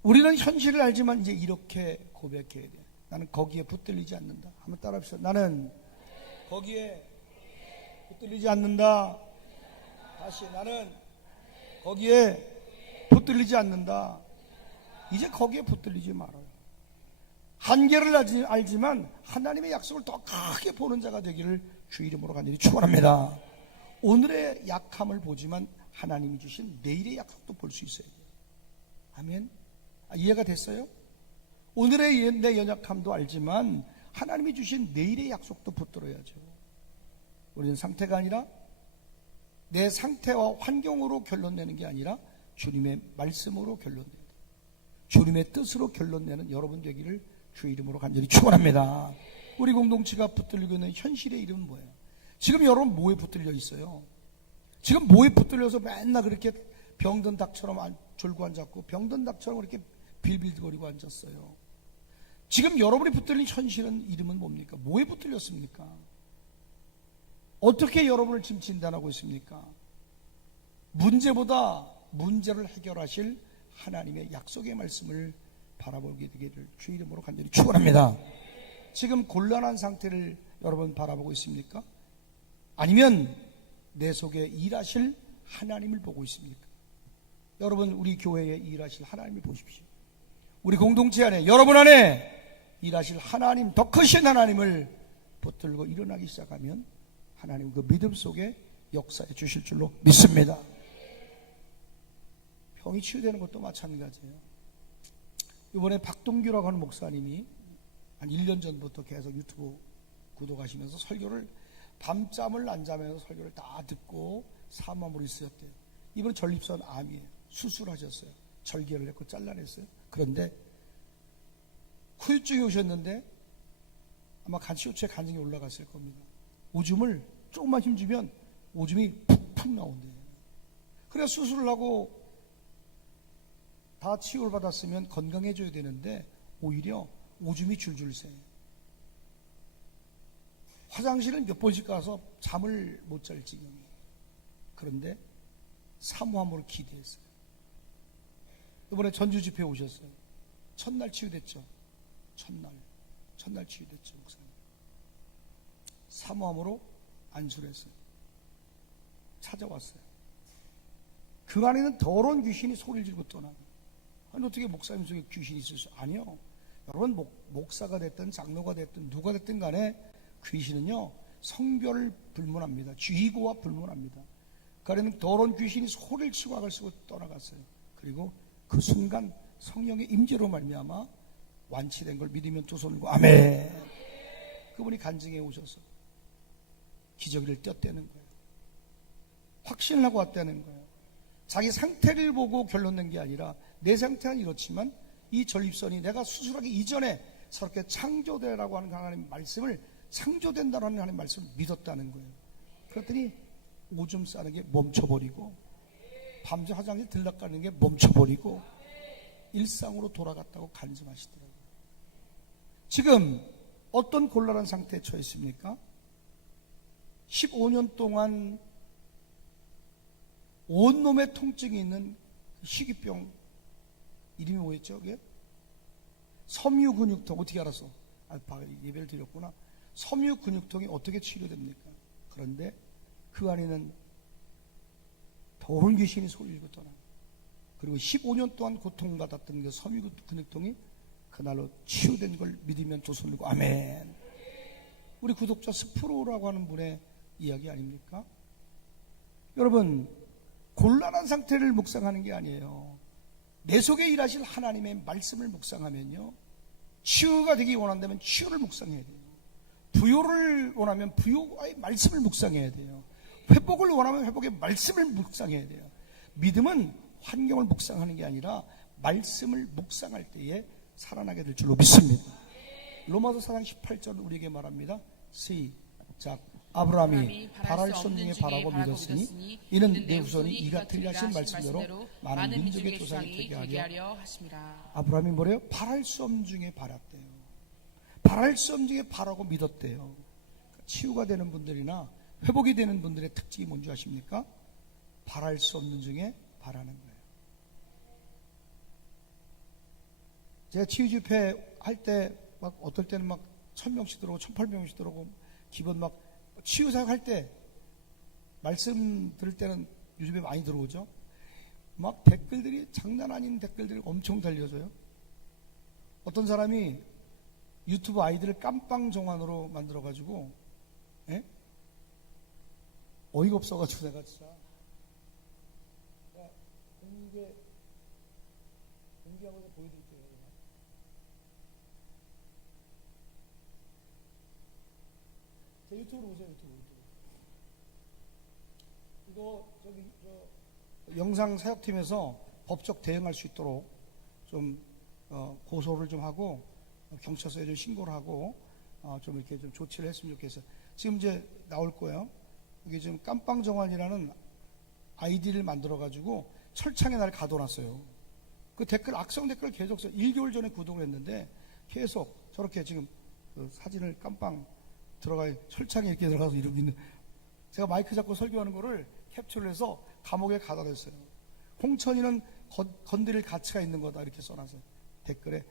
우리는 현실을 알지만 이제 이렇게 고백해야 돼. 나는 거기에 붙들리지 않는다. 한번 따라 합시다. 나는 거기에 붙들리지 않는다. 다시, 나는 거기에 붙들리지 않는다. 이제 거기에 붙들리지 말아요. 한계를 알지만 하나님의 약속을 더 크게 보는 자가 되기를 주 이름으로 간절히 축원합니다. 오늘의 약함을 보지만 하나님이 주신 내일의 약속도 볼 수 있어야 돼요. 아멘. 이해가 됐어요? 오늘의 내 연약함도 알지만 하나님이 주신 내일의 약속도 붙들어야죠. 우리는 상태가 아니라 내 상태와 환경으로 결론내는 게 아니라 주님의 말씀으로 결론내는, 주님의 뜻으로 결론내는 여러분 되기를 주의 이름으로 간절히 축원합니다. 우리 공동체가 붙들리고 있는 현실의 이름은 뭐예요? 지금 여러분 뭐에 붙들려 있어요? 지금 뭐에 붙들려서 맨날 그렇게 병든 닭처럼 졸고 앉았고 병든 닭처럼 그렇게 빌빌거리고 앉았어요? 지금 여러분이 붙들린 현실은 이름은 뭡니까? 뭐에 붙들렸습니까? 어떻게 여러분을 지금 진단하고 있습니까? 문제보다 문제를 해결하실 하나님의 약속의 말씀을 바라보게 되기를 주의 이름으로 간절히 축원합니다. 지금 곤란한 상태를 여러분 바라보고 있습니까? 아니면 내 속에 일하실 하나님을 보고 있습니까? 여러분, 우리 교회에 일하실 하나님을 보십시오. 우리 공동체 안에, 여러분 안에 일하실 하나님, 더 크신 하나님을 붙들고 일어나기 시작하면 하나님 그 믿음 속에 역사해 주실 줄로 믿습니다. 병이 치유되는 것도 마찬가지예요. 이번에 박동규라고 하는 목사님이 한 1년 전부터 계속 유튜브 구독하시면서 설교를 밤잠을 안 자면서 설교를 다 듣고 사모함으로 있었대요. 이번에 전립선 암이에요. 수술하셨어요. 절개를 했고 잘라냈어요. 그런데 후유증이 오셨는데 아마 간시호치에 간증이 올라갔을 겁니다. 오줌을 조금만 힘주면 오줌이 푹푹 나온대요. 그래 수술을 하고 다 치료를 받았으면 건강해져야 되는데 오히려 오줌이 줄줄 새. 화장실은 몇 번씩 가서 잠을 못 잘 지경이에요. 그런데 사모함으로 기도했어요. 이번에 전주 집회 오셨어요. 첫날 치유됐죠. 첫날 치유됐죠, 목사님. 사모함으로 안수를 했어요. 찾아왔어요. 그 안에는 더러운 귀신이 소리를 지르고 떠나요. 아니 어떻게 목사님 속에 귀신이 있을 수? 아니요. 여러분 목사가 됐든 장로가 됐든 누가 됐든 간에 귀신은요 성별을 불문합니다. 쥐고와 불문합니다. 그 안에는 더러운 귀신이 소리를 치고 악을 쓰고 떠나갔어요. 그리고 그 순간 성령의 임재로 말미암아 완치된 걸 믿으면 두 손을 들고 아멘. 그분이 간증해 오셔서 기저귀를 떼었다는 거예요. 확신을 하고 왔다는 거예요. 자기 상태를 보고 결론 낸 게 아니라 내 상태는 이렇지만 이 전립선이 내가 수술하기 이전에 저렇게 창조되라고 하는 하나님 말씀을 창조된다라는 하나님 말씀을 믿었다는 거예요. 그랬더니 오줌 싸는 게 멈춰버리고 밤새 화장실 들락가는 게 멈춰버리고 일상으로 돌아갔다고 간증하시더라고요. 지금 어떤 곤란한 상태에 처해 있습니까? 15년 동안 온몸에 통증이 있는 희귀병 이름이 뭐였죠? 그게? 섬유근육통. 어떻게 알았어? 예배를 드렸구나. 섬유근육통이 어떻게 치료됩니까? 그런데 그 안에는 더러운 귀신이 소리를 떠나. 그리고 15년 동안 고통받았던 그 섬유근육통이 그날로 치유된 걸 믿으면 두 손 들고 아멘. 우리 구독자 스프로라고 하는 분의 이야기 아닙니까? 여러분 곤란한 상태를 묵상하는 게 아니에요. 내 속에 일하실 하나님의 말씀을 묵상하면요 치유가 되기 원한다면 치유를 묵상해야 돼요. 부요를 원하면 부요의 말씀을 묵상해야 돼요. 회복을 원하면 회복의 말씀을 묵상해야 돼요. 믿음은 환경을 묵상하는 게 아니라 말씀을 묵상할 때에 살아나게 될 줄로 믿습니다. 로마서 4장 18절 우리에게 말합니다. 시작. 아브라함이 바랄 수 없는 중에 바라고 믿었으니 이는 내 후손이 이가 틀리라 하신 말씀대로 많은 민족의 조상이 되게 하려 하심이라. 아브라함이 뭐래요? 바랄 수 없는 중에 바랐대요. 바랄 수 없는 중에 바라고 믿었대요. 치유가 되는 분들이나 회복이 되는 분들의 특징이 뭔지 아십니까? 바랄 수 없는 중에 바라는 거예요. 제가 치유 집회 할 때 막 어떨 때는 막 1000명씩 들어오고 1800명씩 들어오고 기본 막 치유 사역 할 때 말씀 들을 때는 요즘에 많이 들어오죠. 막 댓글들이 장난 아닌 댓글들이 엄청 달려져요. 어떤 사람이 유튜브 아이디를 깜빵 정환으로 만들어가지고 어이가 없어가지고 내가 진짜 공개하고 보여드릴게요. 제 유튜브로 보세요. 유튜브. 이거 영상 사역팀에서 법적 대응할 수 있도록 좀 고소를 좀 하고 경찰서에 좀 신고를 하고 좀 이렇게 좀 조치를 했으면 좋겠어요. 지금 이제 나올 거예요. 이게 지금 깜빵정환이라는 아이디를 만들어가지고 철창에 날 가둬놨어요. 그 댓글, 악성 댓글 계속 써. 1개월 전에 구독을 했는데 계속 저렇게 지금 그 사진을 깜빵 들어가 철창에 이렇게 들어가서 이러고 있는, 제가 마이크 잡고 설교하는 거를 캡처를 해서 감옥에 가둬놨어요. 홍천이는 건드릴 가치가 있는 거다 이렇게 써놨어요. 댓글에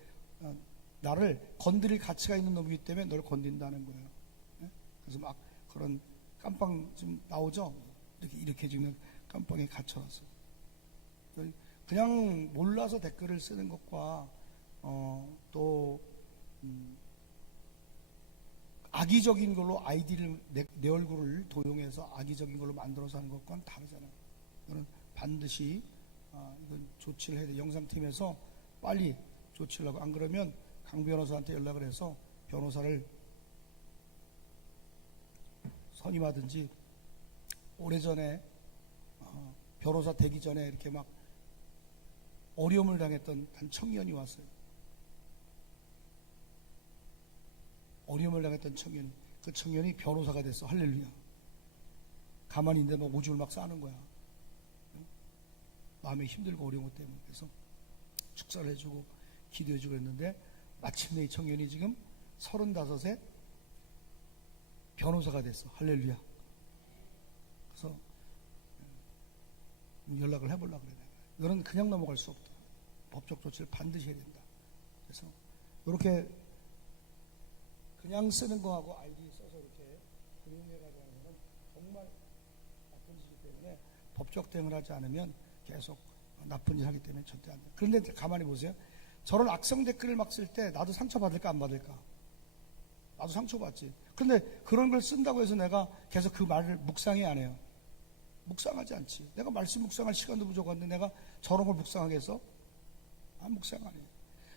나를 건드릴 가치가 있는 놈이기 때문에 널 건든다는 거예요. 그래서 막 그런 깜빵 좀 나오죠. 이렇게 지금 깜빵에 갇혀놨어요. 그냥 몰라서 댓글을 쓰는 것과 또 악의적인 걸로 아이디를 내 얼굴을 도용해서 악의적인 걸로 만들어서 하는 것과는 다르잖아요. 이거는 반드시 이건 조치를 해야 돼요. 영상팀에서 빨리 조치를 하고, 안 그러면 강 변호사한테 연락을 해서 변호사를 선임하든지, 오래전에 변호사 되기 전에 이렇게 막 어려움을 당했던 한 청년이 왔어요. 어려움을 당했던 청년이, 그 청년이 변호사가 됐어. 할렐루야. 가만히 있는데 막 오줌을 막 싸는 거야. 마음이 힘들고 어려운 것 때문에. 그래서 축사를 해주고 기도해주고 했는데 마침내 이 청년이 지금 35에 변호사가 됐어. 할렐루야. 그래서 연락을 해보려고 그래. 너는 그냥 넘어갈 수 없다. 법적 조치를 반드시 해야 된다. 그래서 이렇게 그냥 쓰는 거하고 아이디 써서 이렇게 금융해가지고 하는 건 정말 나쁜 짓이기 때문에 법적 대응을 하지 않으면 계속 나쁜 일 하기 때문에 절대 안 돼. 그런데 가만히 보세요. 저런 악성 댓글을 막 쓸 때 나도 상처받을까 안 받을까? 나도 상처받지. 그런데 그런 걸 쓴다고 해서 내가 계속 그 말을 묵상해 안 해요. 묵상하지 않지. 내가 말씀 묵상할 시간도 부족한데 내가 저런 걸 묵상하게 해서 묵상 안 해요.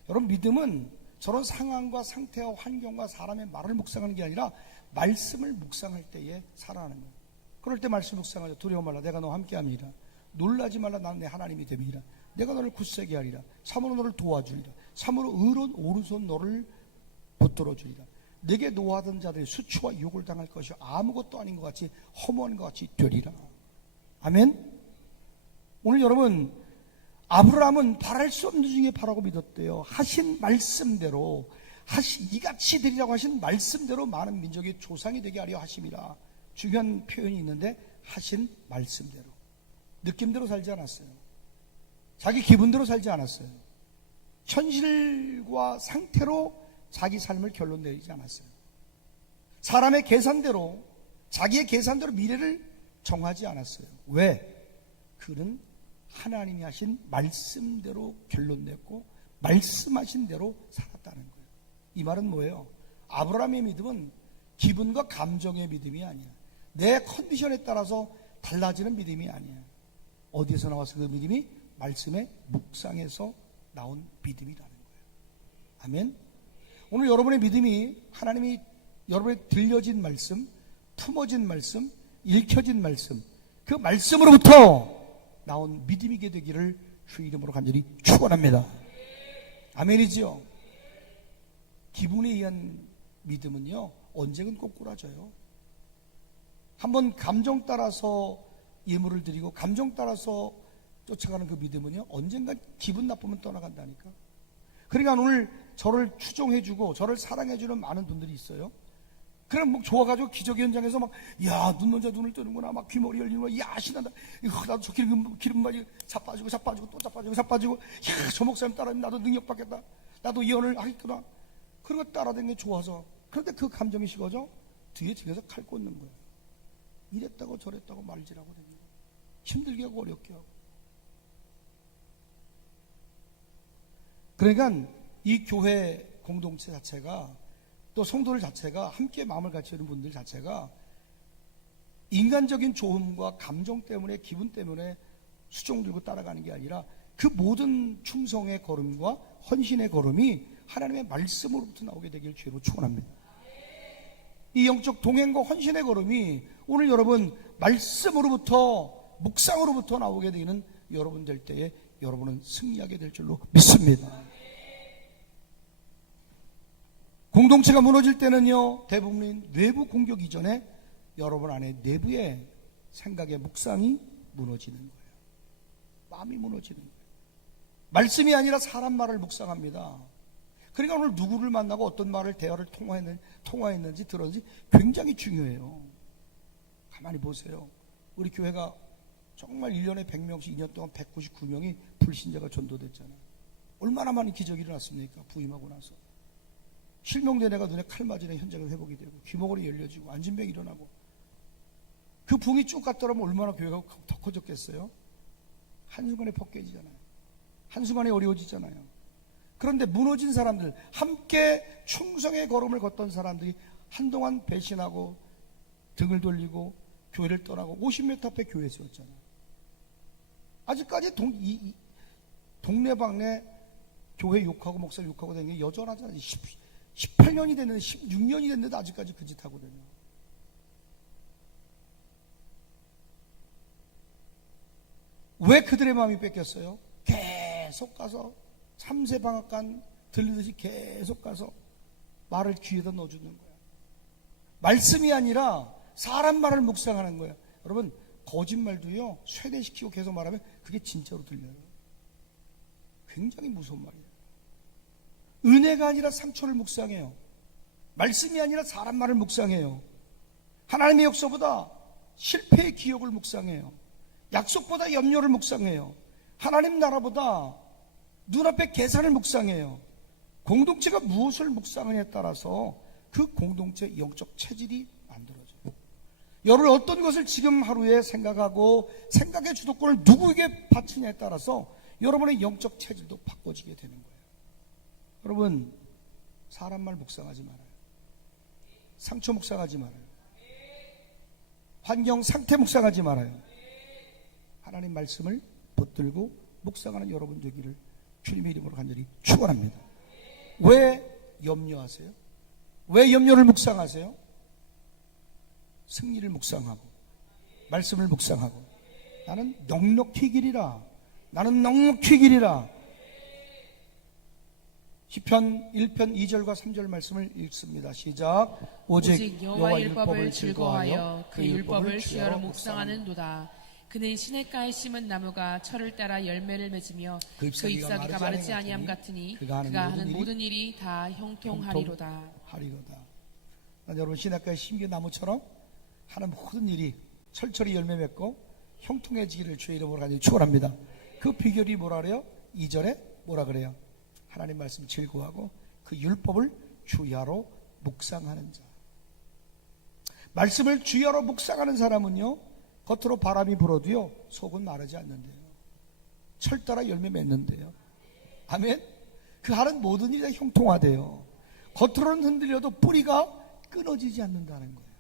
여러분, 믿음은 저런 상황과 상태와 환경과 사람의 말을 묵상하는 게 아니라 말씀을 묵상할 때에 살아나는 거예요. 그럴 때 말씀 묵상하죠. 두려워 말라. 내가 너와 함께함이라. 놀라지 말라. 나는 내 하나님이 됨이라. 내가 너를 굳세게 하리라. 참으로 너를 도와주리라. 참으로 의로운 오른손 너를 붙들어 주리라. 내게 노하던 자들이 수치와 욕을 당할 것이 아무것도 아닌 것 같이 허무한 것 같이 되리라. 아멘. 오늘 여러분, 아브라함은 바랄 수 없는 중에 바라고 믿었대요. 하신 말씀대로 이같이 되리라고 하신 말씀대로 많은 민족의 조상이 되게 하려 하심이라. 중요한 표현이 있는데 하신 말씀대로. 느낌대로 살지 않았어요. 자기 기분대로 살지 않았어요. 현실과 상태로 자기 삶을 결론 내리지 않았어요. 사람의 계산대로, 자기의 계산대로 미래를 정하지 않았어요. 왜? 그는 하나님이 하신 말씀대로 결론 냈고 말씀하신 대로 살았다는 거예요. 이 말은 뭐예요? 아브라함의 믿음은 기분과 감정의 믿음이 아니야. 내 컨디션에 따라서 달라지는 믿음이 아니야. 어디에서 나와서 그 믿음이? 말씀의 묵상에서 나온 믿음이라는 거예요. 아멘. 오늘 여러분의 믿음이 하나님이 여러분의 들려진 말씀, 품어진 말씀, 읽혀진 말씀, 그 말씀으로부터 나온 믿음이게 되기를 주 이름으로 간절히 축원합니다. 아멘이지요. 기분에 의한 믿음은요, 언제든 꼬꾸라져요. 한번 감정 따라서 예물을 드리고 감정 따라서 쫓아가는 그 믿음은요, 언젠가 기분 나쁘면 떠나간다니까. 그러니까 오늘 저를 추종해주고 저를 사랑해주는 많은 분들이 있어요. 그럼 뭐 좋아가지고 기적의 현장에서 막, 야, 눈 먼저 눈을 뜨는구나. 막 귀머리 열리는구나. 야, 신난다. 나도 저 기름바지 자빠지고 또 자빠지고. 야, 저 목사님 따라하면 나도 능력 받겠다. 나도 예언을 하겠구나. 그리고 따라다니는 게 좋아서. 그런데 그 감정이 식어져 뒤에서 칼 꽂는 거예요. 이랬다고 저랬다고 말질하고 됩니다. 힘들게 하고 어렵게 하고. 그러니까 이 교회 공동체 자체가, 또 성도들 자체가, 함께 마음을 같이 하는 분들 자체가 인간적인 조음과 감정 때문에, 기분 때문에 수종 들고 따라가는 게 아니라 그 모든 충성의 걸음과 헌신의 걸음이 하나님의 말씀으로부터 나오게 되길 주로 축원합니다. 이 영적 동행과 헌신의 걸음이 오늘 여러분 말씀으로부터, 묵상으로부터 나오게 되는 여러분 될 때에 여러분은 승리하게 될 줄로 믿습니다. 공동체가 무너질 때는요, 대부분 외부 공격 이전에 여러분 안에 내부의 생각의 묵상이 무너지는 거예요. 마음이 무너지는 거예요. 말씀이 아니라 사람 말을 묵상합니다. 그러니까 오늘 누구를 만나고 어떤 말을, 대화를 통화했는지 들었는지 굉장히 중요해요. 가만히 보세요. 우리 교회가 정말 1년에 100명씩 2년 동안 199명이 불신자가 전도됐잖아요. 얼마나 많은 기적이 일어났습니까? 부임하고 나서. 실명된 애가 눈에 칼 맞으는 현장이 회복이 되고, 귀머거리 열려지고, 안진병이 일어나고. 그 붕이 쭉 갔더라면 얼마나 교회가 더 커졌겠어요? 한순간에 벗겨지잖아요. 한순간에 어려워지잖아요. 그런데 무너진 사람들, 함께 충성의 걸음을 걷던 사람들이 한동안 배신하고 등을 돌리고 교회를 떠나고 50m 앞에 교회 세웠잖아요. 아직까지 동네방네 교회 욕하고 목사 욕하고 다니는 게 여전하잖아요. 18년이 됐는데, 16년이 됐는데도 아직까지 그 짓 하거든요. 왜 그들의 마음이 뺏겼어요? 계속 가서 참새방앗간 들리듯이 계속 가서 말을 귀에다 넣어주는 거야. 말씀이 아니라 사람 말을 묵상하는 거야. 여러분, 거짓말도요, 쇠뇌시키고 계속 말하면 그게 진짜로 들려요. 굉장히 무서운 말이에요. 은혜가 아니라 상처를 묵상해요. 말씀이 아니라 사람 말을 묵상해요. 하나님의 역사보다 실패의 기억을 묵상해요. 약속보다 염려를 묵상해요. 하나님 나라보다 눈앞의 계산을 묵상해요. 공동체가 무엇을 묵상하냐에 따라서 그 공동체의 영적 체질이 만들어져요. 여러분, 어떤 것을 지금 하루에 생각하고 생각의 주도권을 누구에게 바치냐에 따라서 여러분의 영적 체질도 바꿔지게 되는 거예요. 여러분, 사람 말 묵상하지 말아요. 상처 묵상하지 말아요. 환경 상태 묵상하지 말아요. 하나님 말씀을 붙들고 묵상하는 여러분 되기를 주님의 이름으로 간절히 축원합니다. 왜 염려하세요? 왜 염려를 묵상하세요? 승리를 묵상하고 말씀을 묵상하고 나는 넉넉히 기리라. 나는 넉넉히 기리라. 시편 1편 2절과 3절 말씀을 읽습니다. 시작. 오직 여호와 율법을 즐거워하여 그 율법을 주야로 묵상하는도다. 그는 시냇가에 심은 나무가 철을 따라 열매를 맺으며 그 잎사귀가 마르지 아니함 같으니 그가 하는 모든 일이 다 형통하리로다. 여러분, 시냇가에 심긴 나무처럼 하는 모든 일이 철철이 열매 맺고 형통해지기를 주의 이름으로 간절히 축원합니다. 그 비결이 뭐라 그래요? 2절에 뭐라 그래요? 하나님 말씀 즐거워하고 그 율법을 주야로 묵상하는 자. 말씀을 주야로 묵상하는 사람은요, 겉으로 바람이 불어도요 속은 마르지 않는데요. 철 따라 열매 맺는데요. 아멘. 그 하는 모든 일이 다 형통하대요. 겉으로는 흔들려도 뿌리가 끊어지지 않는다는 거예요.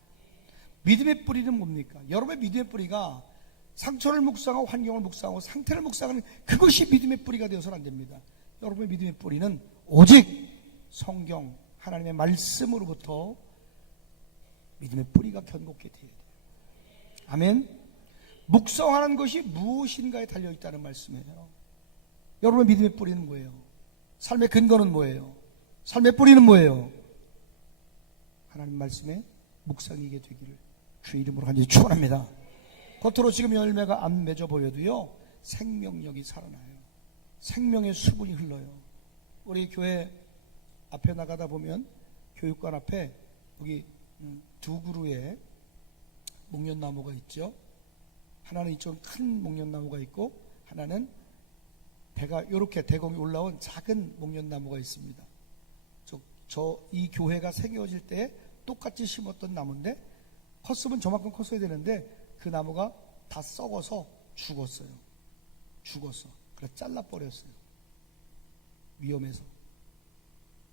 믿음의 뿌리는 뭡니까? 여러분의 믿음의 뿌리가 상처를 묵상하고 환경을 묵상하고 상태를 묵상하는 그것이 믿음의 뿌리가 되어서는 안 됩니다. 여러분의 믿음의 뿌리는 오직 성경 하나님의 말씀으로부터 믿음의 뿌리가 견고하게 되어야 돼요. 아멘. 묵상하는 것이 무엇인가에 달려있다는 말씀이에요. 여러분의 믿음의 뿌리는 뭐예요? 삶의 근거는 뭐예요? 삶의 뿌리는 뭐예요? 하나님 말씀에 묵상이게 되기를 주의 이름으로 간절히 축원합니다. 겉으로 지금 열매가 안 맺어 보여도요 생명력이 살아나요. 생명의 수분이 흘러요. 우리 교회 앞에 나가다 보면 교육관 앞에 여기 두 그루의 목련나무가 있죠. 하나는 이쪽 큰 목련나무가 있고 하나는 배가 이렇게 대공이 올라온 작은 목련나무가 있습니다. 이 교회가 생겨질 때 똑같이 심었던 나무인데 컸으면 저만큼 컸어야 되는데 그 나무가 다 썩어서 죽었어요. 그래서 잘라버렸어요. 위험해서.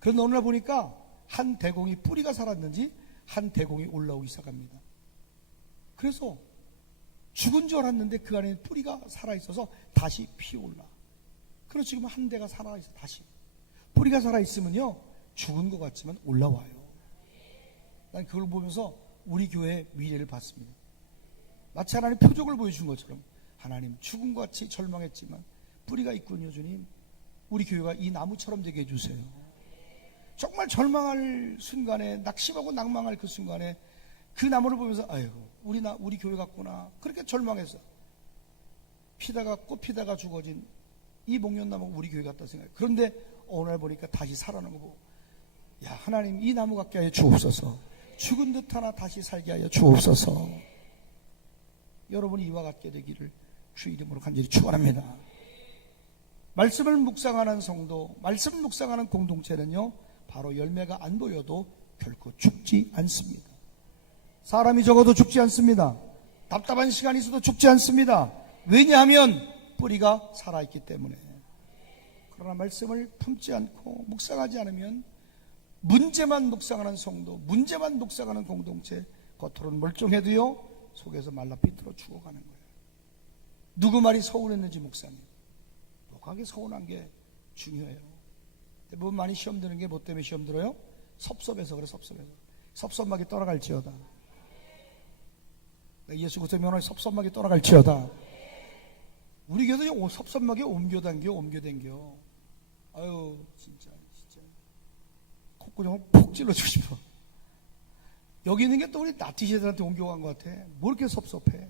그런데 어느 날 보니까 한 대공이 뿌리가 살았는지 한 대공이 올라오기 시작합니다. 그래서 죽은 줄 알았는데 그 안에 뿌리가 살아있어서 다시 피어올라. 그래서 지금 한 대가 살아있어. 다시 뿌리가 살아있으면요 죽은 것 같지만 올라와요. 난 그걸 보면서 우리 교회의 미래를 봤습니다. 마치 하나님 표적을 보여준 것처럼 하나님 죽은 것 같이 절망했지만 뿌리가 있군요. 주님, 우리 교회가 이 나무처럼 되게 해주세요. 정말 절망할 순간에, 낙심하고 낭망할 그 순간에 그 나무를 보면서 아이고 우리 교회 같구나, 그렇게 절망해서 꽃 피다가 죽어진 이 목련나무가 우리 교회 같다 생각해요. 그런데 어느 날 보니까 다시 살아난 거 보고, 야 하나님 이 나무 같게 하여 주옵소서. 죽은 듯 하나 다시 살게 하여 주옵소서. 여러분이 이와 같게 되기를 주 이름으로 간절히 축원합니다. 말씀을 묵상하는 성도, 말씀을 묵상하는 공동체는요 바로 열매가 안 보여도 결코 죽지 않습니다. 사람이 적어도 죽지 않습니다. 답답한 시간이 있어도 죽지 않습니다. 왜냐하면 뿌리가 살아있기 때문에. 그러나 말씀을 품지 않고 묵상하지 않으면 문제만 묵상하는 성도, 문제만 묵상하는 공동체, 겉으로는 멀쩡해도요 속에서 말라 비틀어 죽어가는 거예요. 누구 말이 서운했는지 묵상해. 녹하게 서운한 게 중요해요. 대부분 많이 시험 드는 게 뭐 때문에 시험 들어요? 섭섭해서 그래. 섭섭하게 떠나갈지어다. 예수 그리스도 명하에 섭섭하게 떠나갈지어다. 우리 교회도 섭섭하게 옮겨댕겨. 아유 진짜 콧구멍을 푹 찔러주고 싶어. 여기 있는 게 또 우리 나티세들한테 옮겨간 것 같아. 뭐 이렇게 섭섭해.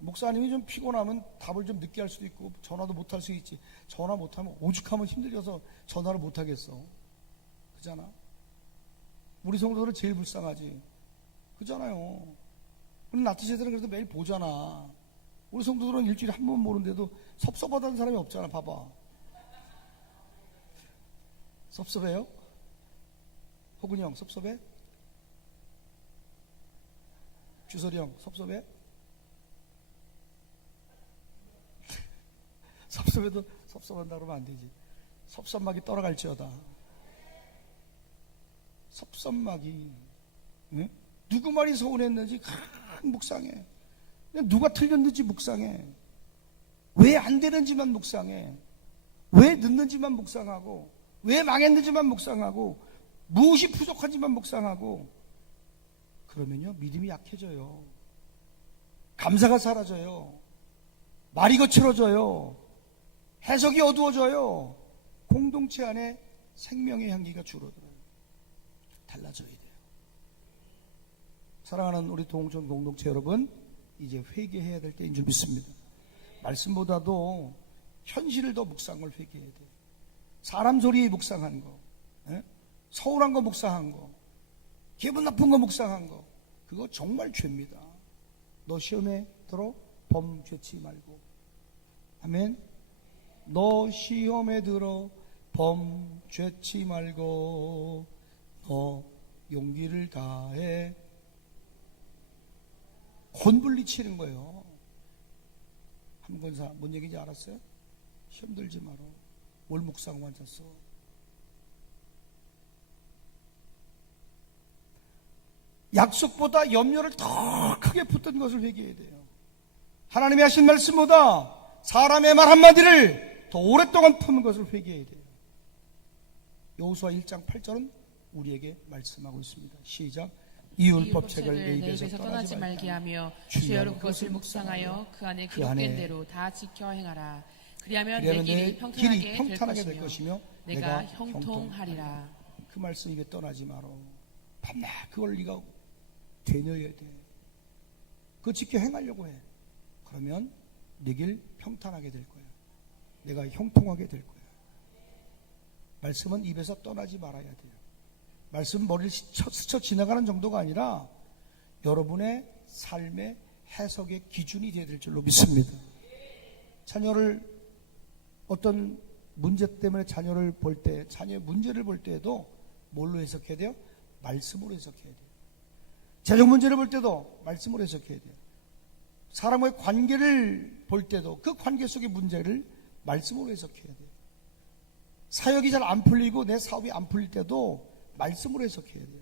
목사님이 좀 피곤하면 답을 좀 늦게 할 수도 있고 전화도 못 할 수 있지. 전화 못하면 오죽하면 힘들어서 전화를 못 하겠어. 그잖아. 우리 성도들은 제일 불쌍하지. 그잖아요. 우리 나티세들은 그래도 매일 보잖아. 우리 성도들은 일주일에 한 번 보는데도 섭섭하다는 사람이 없잖아. 봐봐. 섭섭해요? 호근이 형 섭섭해? 주설이 형 섭섭해? 섭섭해도 섭섭한다 그러면 안 되지. 섭섭막이 떠나갈지어다. 섭섭막이, 응? 누구 말이 서운했는지 묵상해. 누가 틀렸는지 묵상해. 왜 안 되는지만 묵상해. 왜 늦는지만 묵상하고, 왜 망했는지만 묵상하고, 무엇이 부족한지만 묵상하고, 그러면요 믿음이 약해져요. 감사가 사라져요. 말이 거칠어져요. 해석이 어두워져요. 공동체 안에 생명의 향기가 줄어들어요. 달라져야 돼요. 사랑하는 우리 동천 공동체 여러분, 이제 회개해야 될 때인 줄 믿습니다. 말씀보다도 현실을 더 묵상을 회개해야 돼요. 사람 소리 묵상한 거, 서운한 거 묵상한 거, 기분 나쁜 거 묵상한 거, 그거 정말 죄입니다. 너 시험에 들어 범 죄치 말고. 아멘. 너 시험에 들어 범 죄치 말고 너 용기를 다해. 혼불리 치는 거예요. 한 권사 뭔 얘기인지 알았어요? 시험 들지 마라. 뭘 묵상만 잤어. 약속보다 염려를 더 크게 붙든 것을 회개해야 돼요. 하나님이 하신 말씀보다 사람의 말 한마디를 더 오랫동안 품은 것을 회개해야 돼요. 여호수아 1장 8절은 우리에게 말씀하고 있습니다. 시작. 이 율법책을 내 입에서 떠나지 말게 하며 주여로 그것을 묵상하여 그 안에 기록된 대로 다 지켜 행하라. 그리하면 내 길이 평탄하게 될 것이며 내가 형통하리라. 그 말씀 입에 떠나지 마라. 밤낮 그걸 네가 되뇌어야 돼. 그거 지켜 행하려고 해. 그러면 네 길 평탄하게 될 거야. 내가 형통하게 될 거야. 말씀은 입에서 떠나지 말아야 돼요. 말씀은 머리를 스쳐 지나가는 정도가 아니라 여러분의 삶의 해석의 기준이 되어야 될 줄로 믿습니다. 자녀를 어떤 문제 때문에 자녀를 볼 때, 자녀의 문제를 볼 때에도 뭘로 해석해야 돼요? 말씀으로 해석해야 돼요. 재정 문제를 볼 때도 말씀으로 해석해야 돼요. 사람과의 관계를 볼 때도 그 관계 속의 문제를 말씀으로 해석해야 돼요. 사역이 잘 안 풀리고 내 사업이 안 풀릴 때도 말씀으로 해석해야 돼요.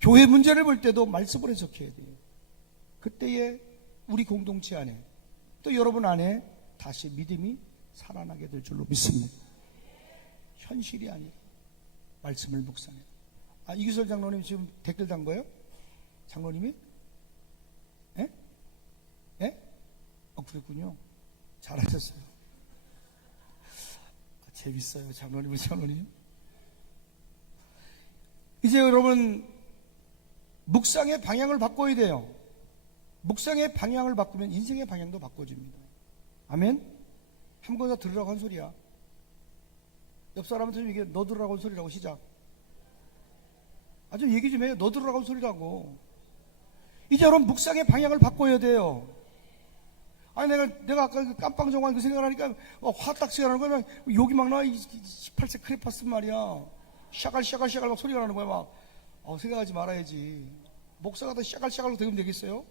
교회 문제를 볼 때도 말씀으로 해석해야 돼요. 그때에 우리 공동체 안에 또 여러분 안에 다시 믿음이 살아나게 될 줄로 믿습니다. 현실이 아니라 말씀을 묵상해요. 이규설 장로님 지금 댓글 단 거예요? 장로님이? 예? 예? 그랬군요. 잘하셨어요. 재밌어요. 장로님. 이제 여러분 묵상의 방향을 바꿔야 돼요. 묵상의 방향을 바꾸면 인생의 방향도 바꿔집니다. 아멘? 한 번 더 들으라고 한 소리야. 옆 사람한테 좀 이게 너 들으라고 한 소리라고 시작. 좀 얘기 좀 해요. 너 들으라고 한 소리라고. 이제 여러분 묵상의 방향을 바꿔야 돼요. 내가 아까 그 깜빵정관 그 생각하니까 화딱 시간하는 거야. 욕이 막 나. 18세 크레파스 말이야. 샤갈 막 소리가 나는 거야. 막 생각하지 말아야지. 목사가 더 샤갈로 되면 되겠어요?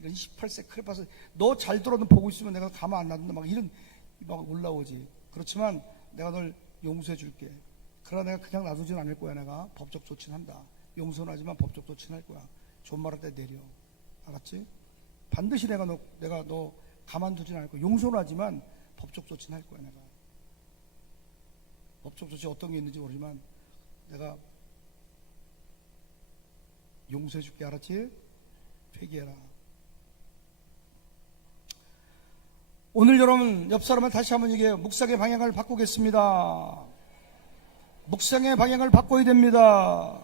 이런 18세 크레파스. 너 잘 들어. 너 보고 있으면 내가 가만 안 놔둔다. 막 이런 막 올라오지. 그렇지만 내가 널 용서해 줄게. 그러나 내가 그냥 놔두진 않을 거야. 내가 법적 조치는 한다. 용서는 하지만 법적 조치는 할 거야. 존말할 때 내려. 알았지? 반드시 내가 너 가만두진 않을 거야. 용서는 하지만 법적 조치는 할 거야. 내가 법적 조치 어떤 게 있는지 모르지만 내가 용서해 줄게. 알았지? 회개해라. 오늘 여러분 옆 사람을 다시 한번 얘기해요. 묵상의 방향을 바꾸겠습니다. 묵상의 방향을 바꿔야 됩니다.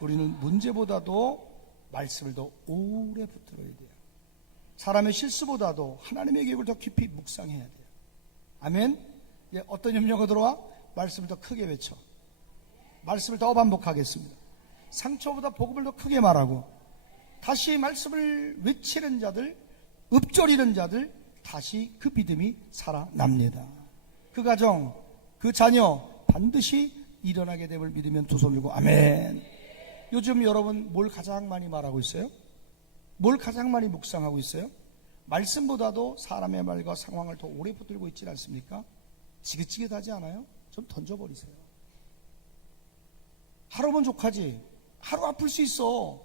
우리는 문제보다도 말씀을 더 오래 붙들어야 돼요. 사람의 실수보다도 하나님의 계획을 더 깊이 묵상해야 돼요. 아멘. 어떤 염려가 들어와? 말씀을 더 크게 외쳐. 말씀을 더 반복하겠습니다. 상처보다 복음을 더 크게 말하고, 다시 말씀을 외치는 자들, 읊조리는 자들, 다시 그 믿음이 살아납니다. 그 가정, 그 자녀 반드시 일어나게 됨을 믿으면 두 손 들고 아멘. 요즘 여러분 뭘 가장 많이 말하고 있어요? 뭘 가장 많이 묵상하고 있어요? 말씀보다도 사람의 말과 상황을 더 오래 붙들고 있지 않습니까? 지긋지긋하지 않아요? 좀 던져버리세요. 하루면 족하지. 하루 아플 수 있어.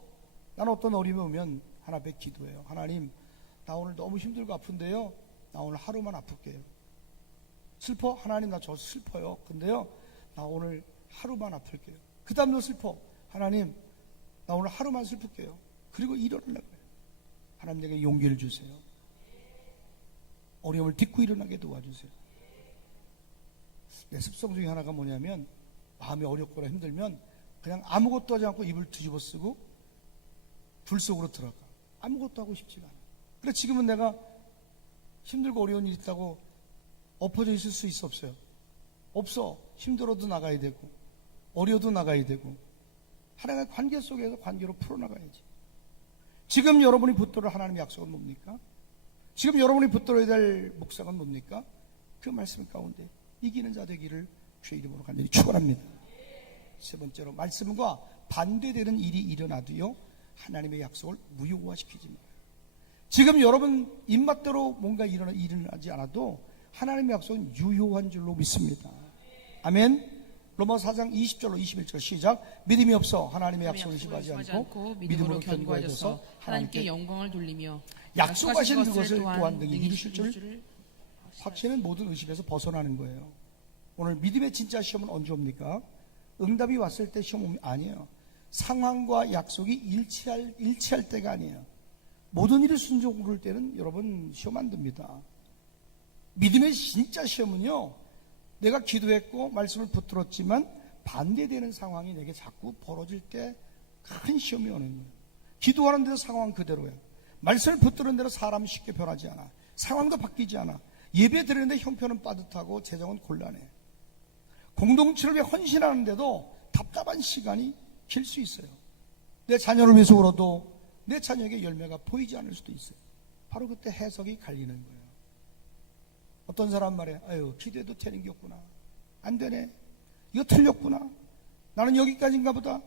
나는 어떤 어려움이 오면 하나 뵙 기도해요. 하나님, 나 오늘 너무 힘들고 아픈데요, 나 오늘 하루만 아플게요. 슬퍼? 하나님, 나 저 슬퍼요. 근데요, 나 오늘 하루만 아플게요. 그 다음도 슬퍼. 하나님, 나 오늘 하루만 슬플게요. 그리고 일어나려고 해요. 하나님, 내게 용기를 주세요. 어려움을 딛고 일어나게 도와주세요. 내 습성 중에 하나가 뭐냐면, 마음이 어렵거나 힘들면 그냥 아무것도 하지 않고 입을 뒤집어 쓰고 불 속으로 들어가. 아무것도 하고 싶지가 않아. 그래, 지금은 내가 힘들고 어려운 일이 있다고 엎어져 있을 수 있어, 없어요? 없어. 힘들어도 나가야 되고 어려워도 나가야 되고 하나님의 관계 속에서 관계로 풀어나가야지. 지금 여러분이 붙들어 하나님의 약속은 뭡니까? 지금 여러분이 붙들어야 될 묵상은 뭡니까? 그 말씀 가운데 이기는 자 되기를 주의 이름으로 간절히 축원합니다. 세 번째로, 말씀과 반대되는 일이 일어나도요, 하나님의 약속을 무효화시키지 말아요. 지금 여러분 입맛대로 뭔가 일어나지 않아도 하나님의 약속은 유효한 줄로 믿습니다. 아멘. 로마서 4장 20절로 21절 시작. 믿음이 없어 하나님의 약속을 의심하지 않고 믿음으로 견고해져서 하나님께 영광을 돌리며 약속하신 그것을 또한 능히 이루실 줄 확신은 모든 의심에서 벗어나는 거예요. 오늘 믿음의 진짜 시험은 언제 옵니까? 응답이 왔을 때 시험 오면 아니에요. 상황과 약속이 일치할 때가 아니에요. 모든 일이 순종을 할 때는 여러분 시험 안 듭니다. 믿음의 진짜 시험은요, 내가 기도했고 말씀을 붙들었지만 반대되는 상황이 내게 자꾸 벌어질 때 큰 시험이 오는 거예요. 기도하는 데서 상황 그대로예요. 말씀을 붙드는 대로 사람이 쉽게 변하지 않아. 상황도 바뀌지 않아. 예배 드리는데 형편은 빠듯하고 재정은 곤란해. 공동체를 위해 헌신하는데도 답답한 시간이 길 수 있어요. 내 자녀를 위해서 울어도 내 자녀에게 열매가 보이지 않을 수도 있어요. 바로 그때 해석이 갈리는 거예요. 어떤 사람 말에, 아유, 기도해도 되는 게 없구나. 안 되네. 이거 틀렸구나. 나는 여기까지인가 보다.